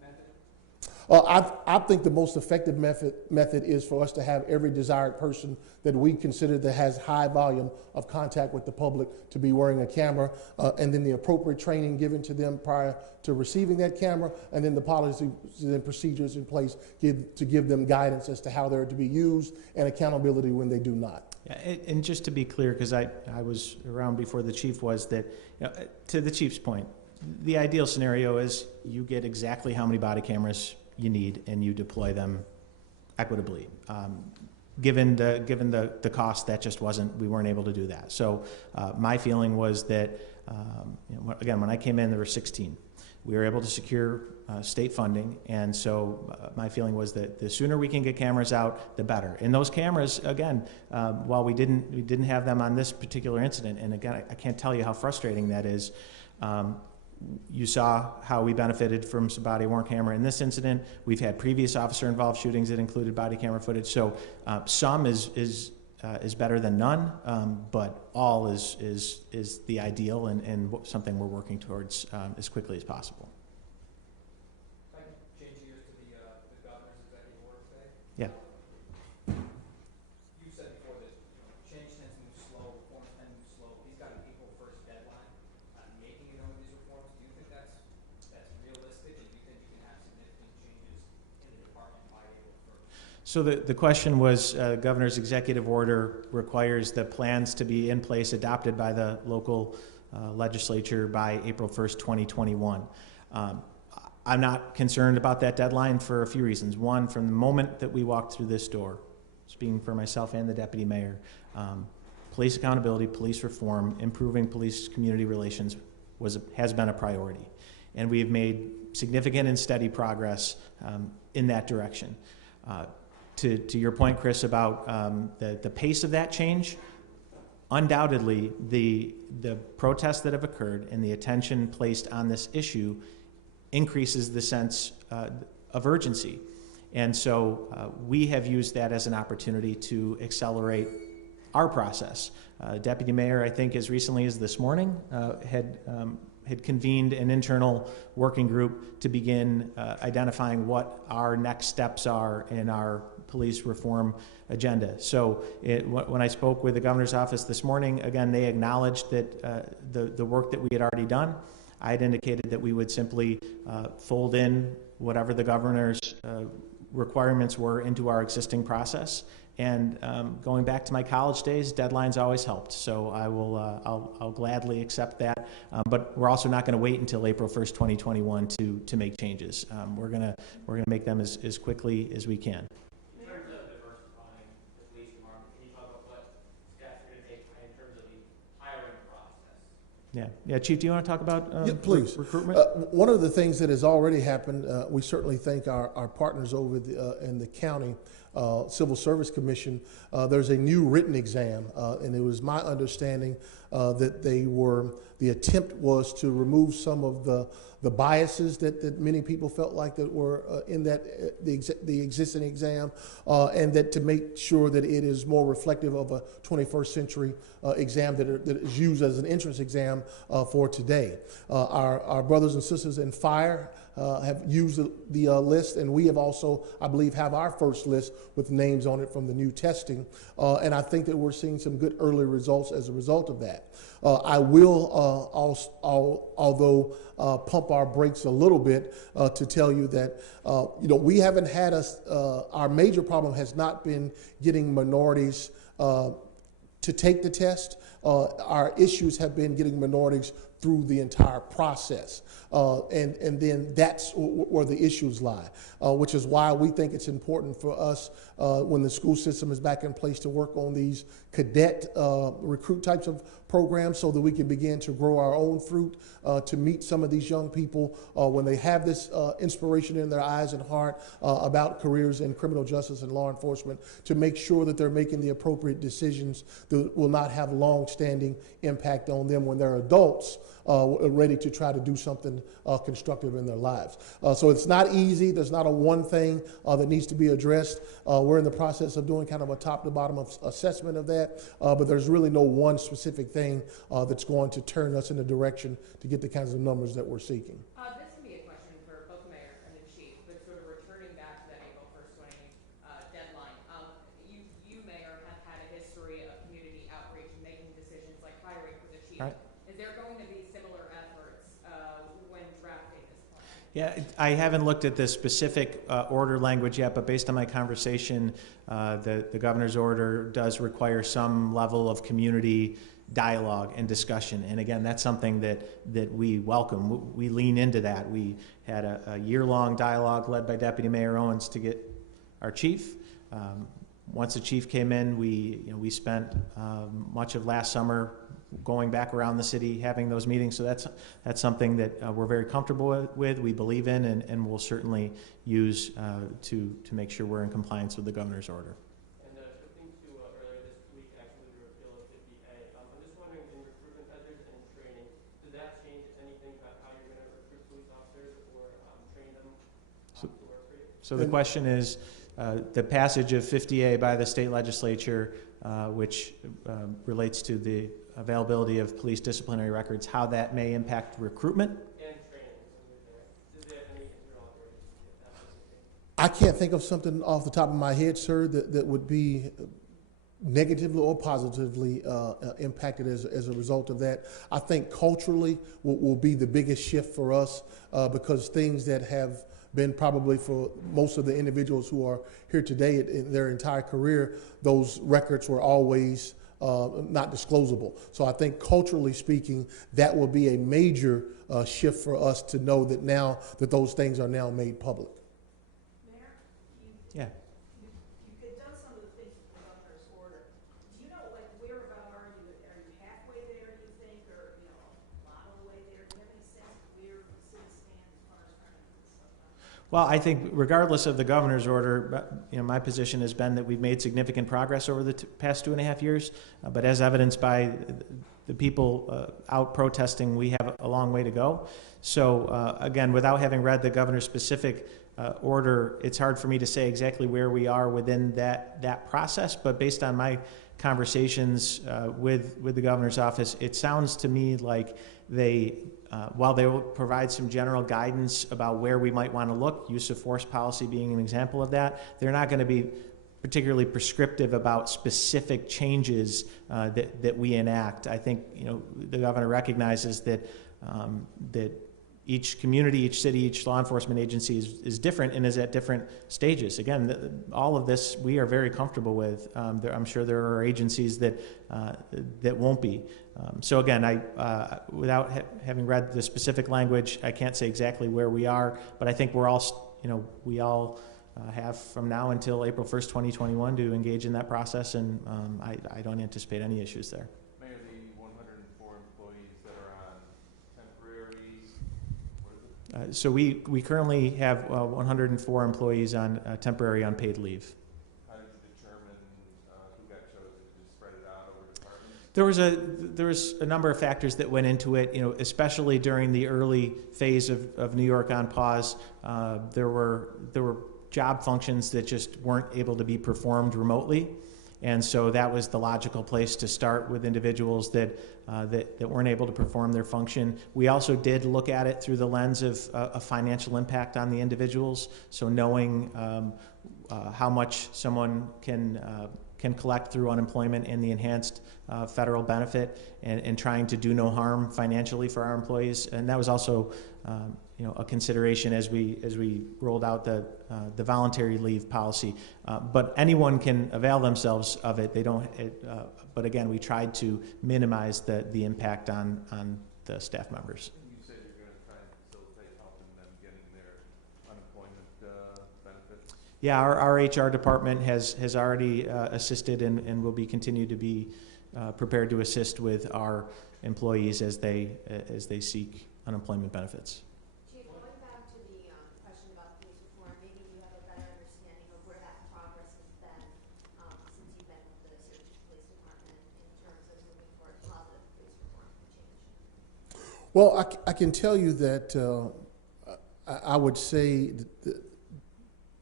method? I think the most effective method is for us to have every desired person that we consider that has high volume of contact with the public to be wearing a camera, and then the appropriate training given to them prior to receiving that camera, and then the policies and procedures in place to give them guidance as to how they're to be used and accountability when they do not. Yeah, and just to be clear, because I was around before the chief was, that to the chief's point, the ideal scenario is you get exactly how many body cameras you need and you deploy them equitably. Given the cost, that just we weren't able to do that. So my feeling was that, again, when I came in, there were 16. We were able to secure state funding, and so my feeling was that the sooner we can get cameras out, the better. And those cameras, again, while we didn't have them on this particular incident, and again, I can't tell you how frustrating that is. You saw how we benefited from some body-worn camera in this incident. We've had previous officer-involved shootings that included body camera footage. So some is better than none, but all is the ideal and something we're working towards as quickly as possible. If I can change gears to the governor's executive order today. Yeah. You said before that change tends to move slow, reforms tend to move slow. He's got an April 1st deadline on making a number of these reforms. Do you think that's realistic, and do you think you can have significant changes in the department by April 1st? So the question was, governor's executive order requires the plans to be in place, adopted by the local legislature by April 1st, 2021. I'm not concerned about that deadline for a few reasons. One, from the moment that we walked through this door, speaking for myself and the deputy mayor, police accountability, police reform, improving police community relations has been a priority. And we have made significant and steady progress in that direction. To your point, Chris, about the pace of that change, undoubtedly the protests that have occurred and the attention placed on this issue increases the sense of urgency. And so we have used that as an opportunity to accelerate our process. Deputy Mayor, I think as recently as this morning, had convened an internal working group to begin identifying what our next steps are in our police reform agenda. So when I spoke with the governor's office this morning, again, they acknowledged that the work that we had already done. I had indicated that we would simply fold in whatever the governor's requirements were into our existing process. And going back to my college days, deadlines always helped. So I'll gladly accept that. But we're also not going to wait until April 1st, 2021 to make changes. We're gonna make them as quickly as we can. In terms of diversifying the police department, can you talk about what steps you're going to take in terms of the hiring process? Yeah, Chief, do you want to talk about Yeah, please. recruitment? One of the things that has already happened, we certainly thank our partners over in the county Civil Service Commission. There's a new written exam, and it was my understanding that the attempt was to remove some of the biases that many people felt like that were in that the existing exam, and that to make sure that it is more reflective of a 21st century exam that is used as an entrance exam for today. Our brothers and sisters in fire have used the list, and we have also, I believe, have our first list with names on it from the new testing, and I think that we're seeing some good early results as a result of that. I will although pump our brakes a little bit to tell you that we haven't had our major problem has not been getting minorities to take the test. Our issues have been getting minorities through the entire process. And then that's where the issues lie, which is why we think it's important for us when the school system is back in place to work on these cadet recruit types of programs so that we can begin to grow our own fruit to meet some of these young people when they have this inspiration in their eyes and heart about careers in criminal justice and law enforcement, to make sure that they're making the appropriate decisions that will not have long-standing impact on them when they're adults ready to try to do something constructive in their lives. So it's not easy. There's not a one thing that needs to be addressed. We're in the process of doing kind of a top-to-bottom assessment of that, but there's really no one specific thing that's going to turn us in a direction to get the kinds of numbers that we're seeking. This can be a question for both the mayor and the chief, but sort of returning back to that April 1st, 20 deadline. You, Mayor, have had a history of community outreach and making decisions like hiring for the chief. Right. Is there going to be similar efforts when drafting this plan? Yeah, I haven't looked at the specific order language yet, but based on my conversation, the governor's order does require some level of community dialogue and discussion. And again, that's something that we welcome. We lean into that. We had a year-long dialogue led by Deputy Mayor Owens to get our chief. Once the chief came in, we spent much of last summer going back around the city, having those meetings. So that's something that we're very comfortable with, we believe in, and we'll certainly use to make sure we're in compliance with the governor's order. And shifting to earlier this week, actually, the repeal of 50A. I'm just wondering, in recruitment methods and training, does that change anything about how you're going to recruit police officers or train them to work for you? So the question is, the passage of 50A by the state legislature, which relates to the availability of police disciplinary records, how that may impact recruitment. And training. Is there any interoperability? I can't think of something off the top of my head, sir, that would be negatively or positively impacted as a result of that. I think culturally will be the biggest shift for us because things that have been probably for most of the individuals who are here today in their entire career, those records were always not disclosable. So I think culturally speaking, that will be a major shift for us to know that now that those things are now made public. Mayor, Yeah. you've done some of the things with the governor's order. Do you know, like, where about are you? Are you halfway there, do you think, or, a lot of the way there? Do you have any sense of where the city stands as far as trying to put this stuff out? Well, I think regardless of the governor's order, my position has been that we've made significant progress over the past 2.5 years. But as evidenced by the people out protesting, we have a long way to go. So again, without having read the governor's specific order, it's hard for me to say exactly where we are within that process. But based on my conversations with the governor's office, it sounds to me like while they will provide some general guidance about where we might want to look, use of force policy being an example of that, they're not going to be particularly prescriptive about specific changes that we enact. I think the governor recognizes that each community, each city, each law enforcement agency is different and is at different stages. Again, all of this we are very comfortable with. I'm sure there are agencies that won't be. So again, without having read the specific language, I can't say exactly where we are, but I think we all have from now until April 1st, 2021 to engage in that process, and I don't anticipate any issues there. Mayor, the 104 employees that are on temporary, what is it? So we currently have 104 employees on temporary unpaid leave. How did you determine who got chosen? Did you spread it out over departments? There was a number of factors that went into it, especially during the early phase of New York on pause. There were job functions that just weren't able to be performed remotely, and so that was the logical place to start with individuals that weren't able to perform their function. We also did look at it through the lens of a financial impact on the individuals, so knowing how much someone can collect through unemployment and the enhanced federal benefit, and trying to do no harm financially for our employees. And that was also a consideration as we rolled out the voluntary leave policy. But anyone can avail themselves of it. They don't. But again, we tried to minimize the impact on the staff members. You said you're going to try and facilitate helping them getting their unemployment benefits. Yeah, our HR department has already assisted and will be continue to be prepared to assist with our employees as they seek unemployment benefits. Chief, going back to the question about police reform, maybe you have a better understanding of where that progress has been since you've been with the Syracuse Police Department in terms of moving toward positive police reform and change. Well, I can tell you that I would say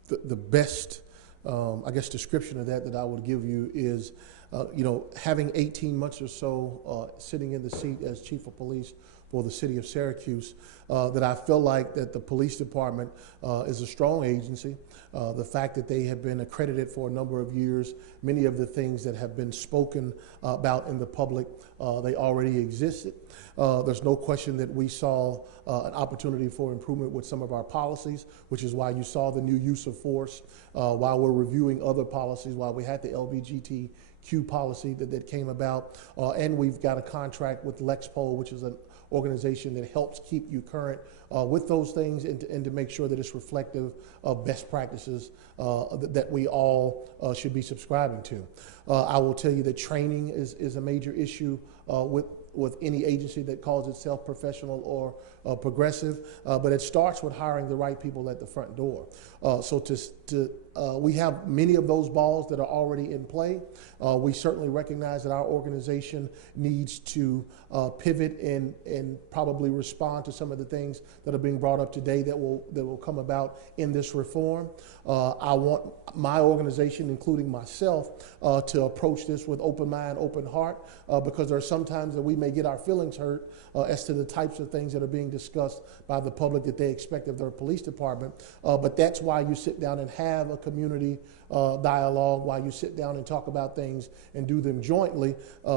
the best, I guess, description of that I would give you is, having 18 months or so sitting in the seat as chief of police for the city of Syracuse, that I feel like that the police department is a strong agency. The fact that they have been accredited for a number of years, many of the things that have been spoken about in the public, they already existed. There's no question that we saw an opportunity for improvement with some of our policies, which is why you saw the new use of force, while we're reviewing other policies, while we had the LGBTQ policy that came about, and we've got a contract with Lexpol, which is an organization that helps keep you current with those things, and to make sure that it's reflective of best practices that we all should be subscribing to. I will tell you that training is a major issue with any agency that calls itself professional or progressive, but it starts with hiring the right people at the front door. We have many of those balls that are already in play. We certainly recognize that our organization needs to pivot and probably respond to some of the things that are being brought up today that will come about in this reform. I want my organization, including myself, to approach this with open mind, open heart, because there are some times that we may get our feelings hurt as to the types of things that are being discussed by the public that they expect of their police department. But that's why you sit down and have a community dialogue, why you sit down and talk about things and do them jointly,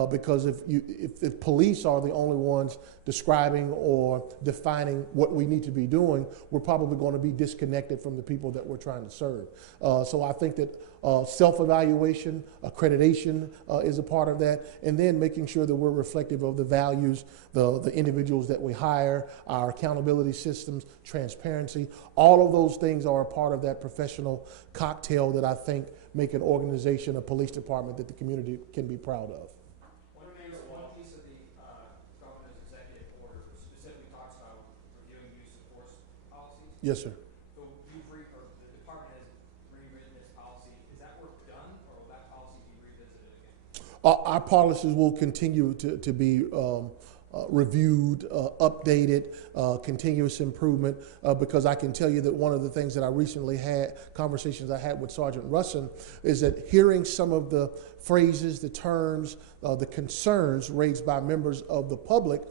because if police are the only ones describing or defining what we need to be doing, we're probably going to be disconnected from the people that we're trying to serve. So I think that self-evaluation, accreditation is a part of that, and then making sure that we're reflective of the values, the individuals that we hire, our accountability systems, transparency. All of those things are a part of that professional cocktail that I think make an organization, a police department that the community can be proud of. One piece of the governor's executive order specifically talks about reviewing use of force policies. Yes, sir. So the department has rewritten this policy. Is that work done, or will that policy be revisited again? Our policies will continue to be reviewed, updated, continuous improvement, because I can tell you that one of the things that I recently had, conversations I had with Sergeant Russin, is that hearing some of the phrases, the terms, the concerns raised by members of the public,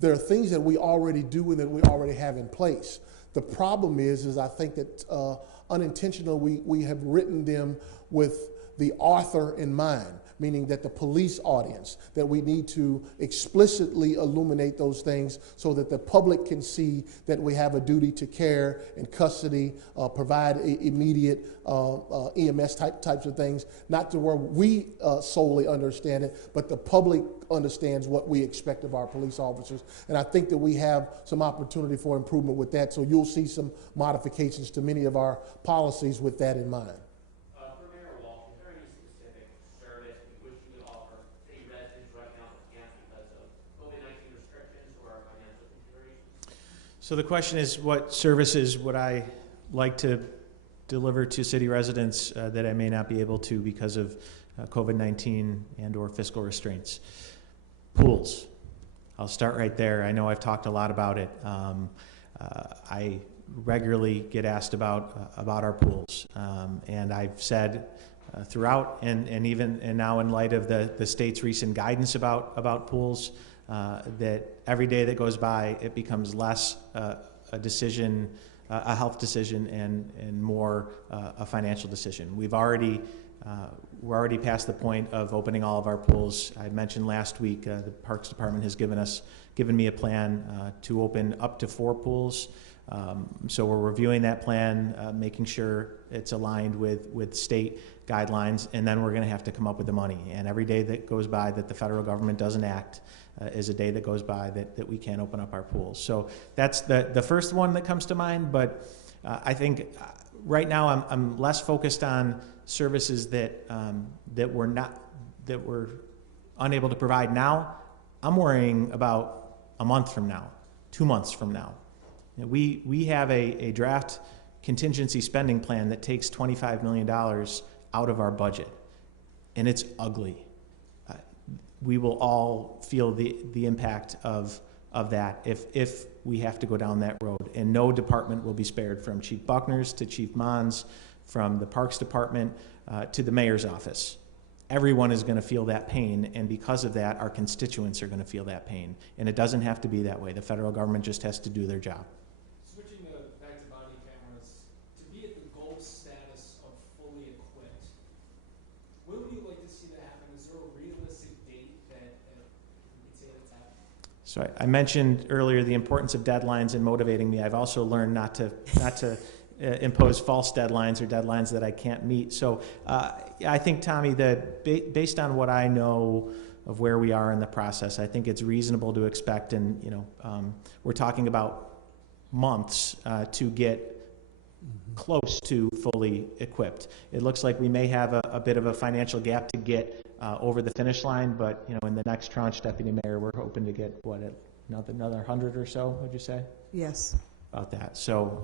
there are things that we already do and that we already have in place. The problem is I think that unintentionally we have written them with the author in mind, meaning that the police audience, that we need to explicitly illuminate those things so that the public can see that we have a duty to care and custody, provide immediate EMS types of things, not to where we solely understand it, but the public understands what we expect of our police officers. And I think that we have some opportunity for improvement with that, so you'll see some modifications to many of our policies with that in mind. For Mayor Walsh, is there any specific service in which you would offer city residents right now that can't because of COVID-19 restrictions or financial considerations? So the question is, what services would I like to deliver to city residents that I may not be able to because of COVID-19 and or fiscal restraints? Pools. I'll start right there. I know I've talked a lot about it. I regularly get asked about our pools, and I've said throughout, and now in light of the state's recent guidance about pools, that every day that goes by, it becomes less a decision, a health decision, and more a financial decision. We're already past the point of opening all of our pools. I mentioned last week the Parks Department has given me a plan to open up to 4 pools. So we're reviewing that plan, making sure it's aligned with state guidelines, and then we're going to have to come up with the money. And every day that goes by that the federal government doesn't act is a day that goes by that we can't open up our pools. So that's the first one that comes to mind. But I think right now I'm less focused on services that we're unable to provide now. I'm worrying about a month from now, 2 months from now. We have a draft contingency spending plan that takes $25 million out of our budget, and it's ugly. We will all feel the impact of that if we have to go down that road, and no department will be spared, from Chief Buckner's to Chief Mons, from the Parks Department to the Mayor's office. Everyone is going to feel that pain, and because of that, our constituents are going to feel that pain. And it doesn't have to be that way. The federal government just has to do their job. Switching back to body cameras, to be at the gold status of fully equipped, when would you like to see that happen? Is there a realistic date that you could say that's happening? So I mentioned earlier the importance of deadlines and motivating me. I've also learned not to impose false deadlines or deadlines that I can't meet. So I think, Tommy, that based on what I know of where we are in the process, I think it's reasonable to expect, and we're talking about months to get close to fully equipped. It looks like we may have a bit of a financial gap to get over the finish line, but in the next tranche, Deputy Mayor, we're hoping to get another 100 or so, would you say? Yes. About that. So,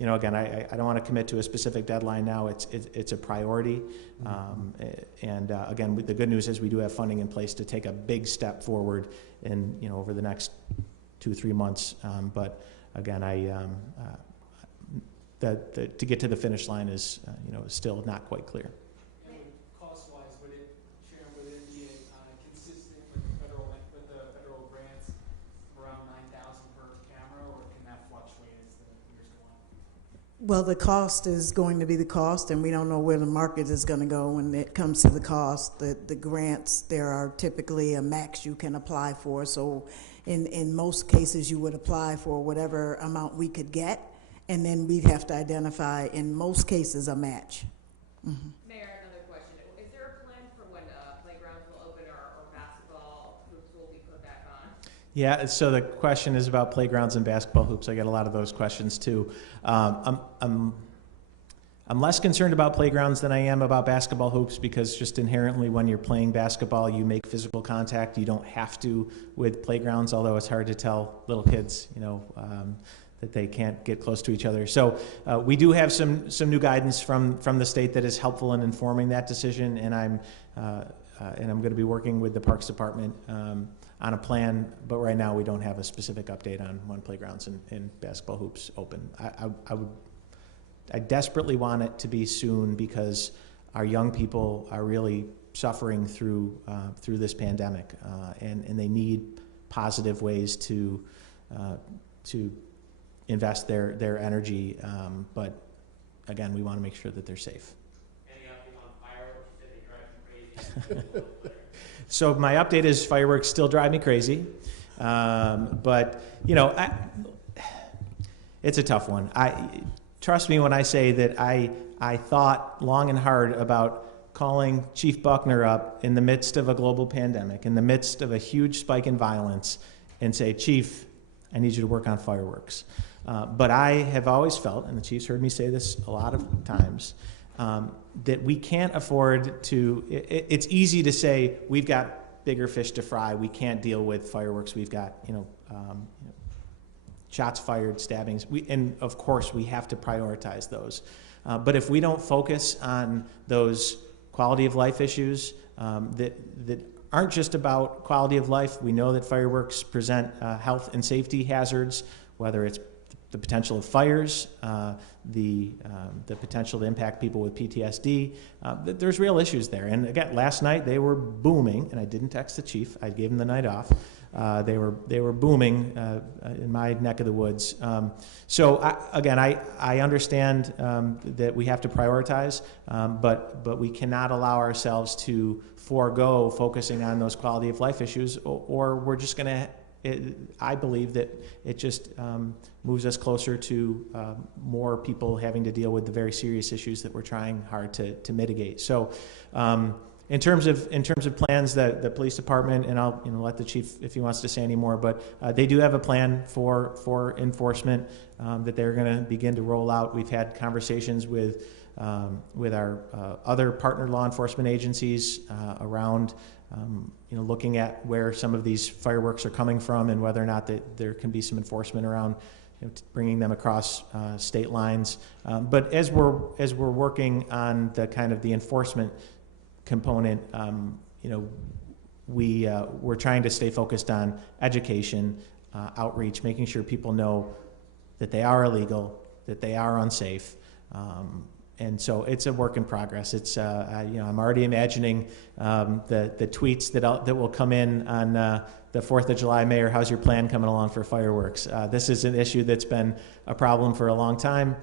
again, I don't want to commit to a specific deadline now. It's a priority. Again, the good news is we do have funding in place to take a big step forward in, over the next 2-3 months. But again, to get to the finish line is, still not quite clear. Cost-wise, would it be consistent with the federal grants around $9,000 per camera, or can that fluctuate as the years go on? Well, the cost is going to be the cost, and we don't know where the market is going to go when it comes to the cost. The grants, there are typically a max you can apply for. So in most cases, you would apply for whatever amount we could get, and then we'd have to identify, in most cases, a match. Mm-hmm. Mayor, another question. Is there a plan for when playgrounds will open or basketball hoops will be put back on? Yeah, so the question is about playgrounds and basketball hoops. I get a lot of those questions too. I'm less concerned about playgrounds than I am about basketball hoops, because just inherently when you're playing basketball, you make physical contact. You don't have to with playgrounds, although it's hard to tell little kids, that they can't get close to each other. So we do have some new guidance from the state that is helpful in informing that decision, and I'm going to be working with the Parks Department on a plan, but right now we don't have a specific update on when playgrounds and basketball hoops open. I desperately want it to be soon, because our young people are really suffering through this pandemic, and they need positive ways to invest their energy, but again, we want to make sure that they're safe. Any update on fireworks So my update is fireworks still drive me crazy. But, you know, it's a tough one. Trust me when I say that I thought long and hard about calling Chief Buckner up in the midst of a global pandemic, in the midst of a huge spike in violence, and say, Chief, I need you to work on fireworks. But I have always felt, and the Chief's heard me say this a lot of times, that we can't afford to, it's easy to say, we've got bigger fish to fry, we can't deal with fireworks, we've got, shots fired, stabbings, and of course we have to prioritize those. But if we don't focus on those quality of life issues that aren't just about quality of life, we know that fireworks present health and safety hazards, whether it's the potential of fires, the potential to impact people with PTSD. There's real issues there. And again, last night they were booming, and I didn't text the chief. I gave him the night off. They were booming in my neck of the woods. So I understand that we have to prioritize, but we cannot allow ourselves to forego focusing on those quality of life issues, or we're just going to. I believe that it just moves us closer to more people having to deal with the very serious issues that we're trying hard to mitigate. So, in terms of plans, the police department, and I'll let the chief if he wants to say any more, but they do have a plan for enforcement that they're going to begin to roll out. We've had conversations with our other partner law enforcement agencies around. Looking at where some of these fireworks are coming from and whether or not there can be some enforcement around bringing them across state lines. But as we're working on the kind of the enforcement component, we're trying to stay focused on education, outreach, making sure people know that they are illegal, that they are unsafe. And so it's a work in progress. It's I'm already imagining the tweets that will come in on the 4th of July. Mayor, how's your plan coming along for fireworks? This is an issue that's been a problem for a long time.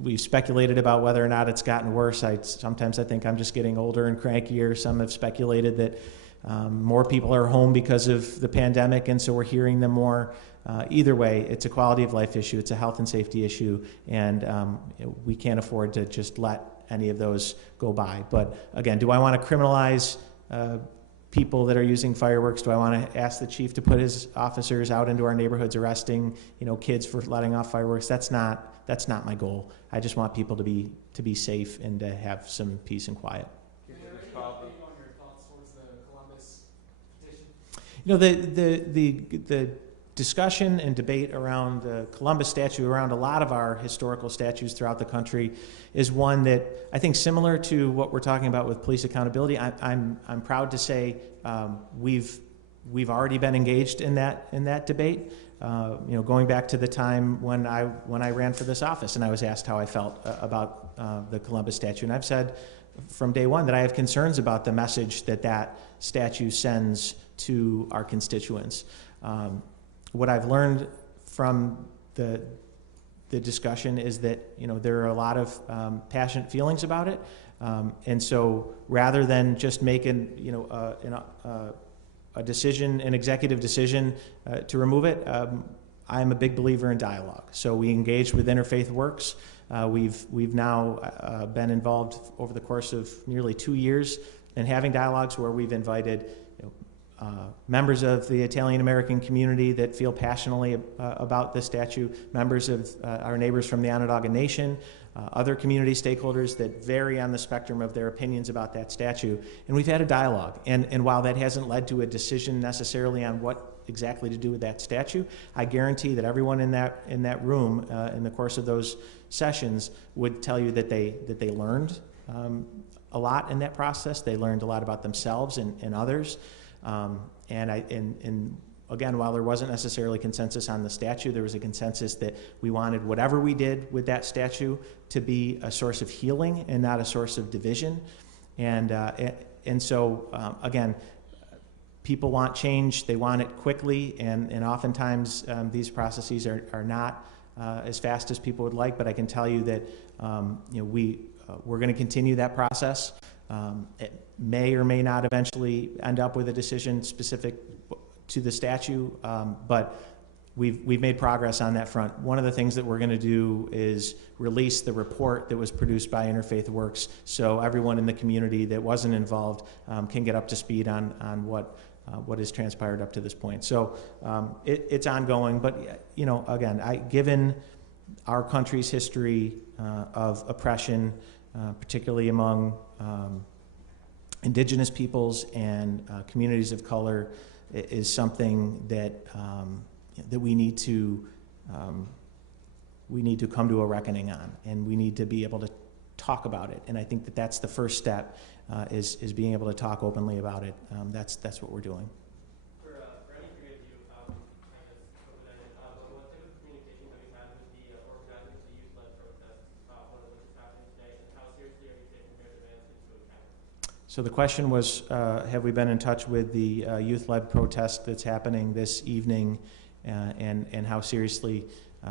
We've speculated about whether or not it's gotten worse. Sometimes I think I'm just getting older and crankier. Some have speculated that more people are home because of the pandemic, and so we're hearing them more. Either way, it's a quality of life issue, it's a health and safety issue, and we can't afford to just let any of those go by. But again, do I want to criminalize people that are using fireworks? Do I want to ask the chief to put his officers out into our neighborhoods arresting kids for letting off fireworks? That's not my goal. I just want people to be safe and to have some peace and quiet. The discussion and debate around the Columbus statue, around a lot of our historical statues throughout the country, is one that I think, similar to what we're talking about with police accountability, I'm proud to say we've already been engaged in that debate. Going back to the time when I ran for this office and I was asked how I felt about the Columbus statue, and I've said from day one that I have concerns about the message that statue sends to our constituents. What I've learned from the discussion is that there are a lot of passionate feelings about it, and so rather than just making a decision, an executive decision to remove it, I'm a big believer in dialogue. So we engaged with Interfaith Works. We've now been involved over the course of nearly 2 years in having dialogues where we've invited members of the Italian-American community that feel passionately about this statue, members of our neighbors from the Onondaga Nation, other community stakeholders that vary on the spectrum of their opinions about that statue. And we've had a dialogue. And while that hasn't led to a decision necessarily on what exactly to do with that statue, I guarantee that everyone in that room in the course of those sessions would tell you that they learned a lot in that process. They learned a lot about themselves and others. And again, while there wasn't necessarily consensus on the statue, there was a consensus that we wanted whatever we did with that statue to be a source of healing and not a source of division. And so again, people want change; they want it quickly, and oftentimes these processes are not as fast as people would like. But I can tell you that we're going to continue that process. It may or may not eventually end up with a decision specific to the statute, but we've made progress on that front. One of the things that we're going to do is release the report that was produced by Interfaith Works, so everyone in the community that wasn't involved can get up to speed on what has transpired up to this point. So it's ongoing, but again, given our country's history of oppression, particularly among indigenous peoples and communities of color, is something that that we need to come to a reckoning on, and we need to be able to talk about it. And I think that that's the first step, is being able to talk openly about it. That's what we're doing. For any three of you, I guess open-ended, what type of communication have you had with the organizers of the youth-led protest, one of which is happening today, and how seriously are you taking their demands into account? So the question was, have we been in touch with the youth-led protest that's happening this evening, and how seriously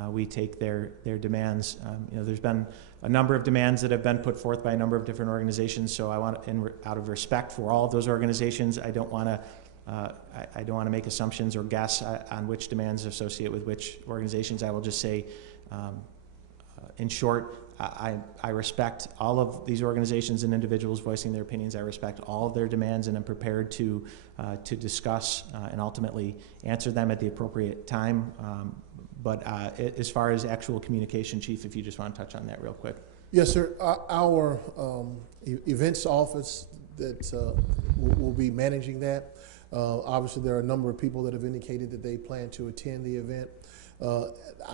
we take their demands? There's been a number of demands that have been put forth by a number of different organizations. So I want, out of respect for all of those organizations, I don't want to make assumptions or guess on which demands associate with which organizations. I will just say, in short, I respect all of these organizations and individuals voicing their opinions. I respect all of their demands, and I'm prepared to discuss and ultimately answer them at the appropriate time. But as far as actual communication, Chief, if you just want to touch on that real quick. Yes, sir. Our events office that will be managing that. Obviously, there are a number of people that have indicated that they plan to attend the event.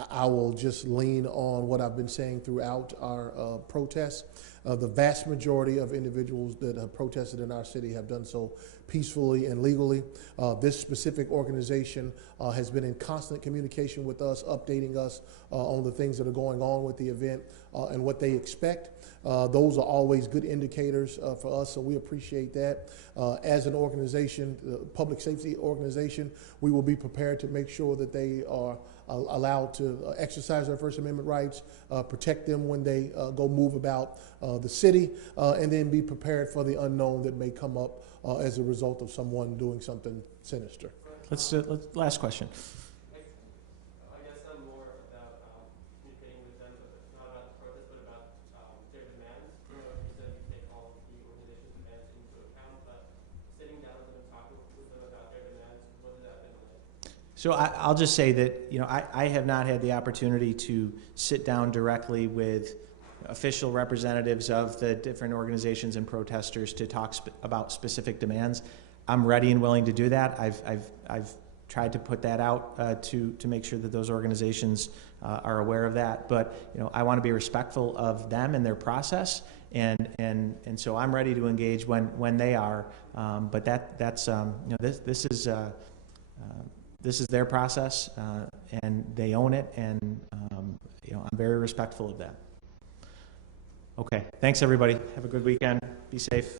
I will just lean on what I've been saying throughout our protests. The vast majority of individuals that have protested in our city have done so peacefully and legally. This specific organization has been in constant communication with us, updating us on the things that are going on with the event and what they expect. Those are always good indicators for us, so we appreciate that. As an organization, public safety organization, we will be prepared to make sure that they are allowed to exercise their First Amendment rights, protect them when they go move about the city, and then be prepared for the unknown that may come up as a result of someone doing something sinister. Last question. I guess I'm more about communicating with them, but not about the protest, but about their demands. You said you take all of the organization's demands into account, but sitting down with them and talking with them about their demands, what has that been like? So I'll just say that I have not had the opportunity to sit down directly with official representatives of the different organizations and protesters to talk about specific demands. I'm ready and willing to do that. I've tried to put that out to make sure that those organizations are aware of that. But I want to be respectful of them and their process, and so I'm ready to engage when they are. But that's this is their process, and they own it, and I'm very respectful of that. Okay, thanks everybody. Have a good weekend. Be safe.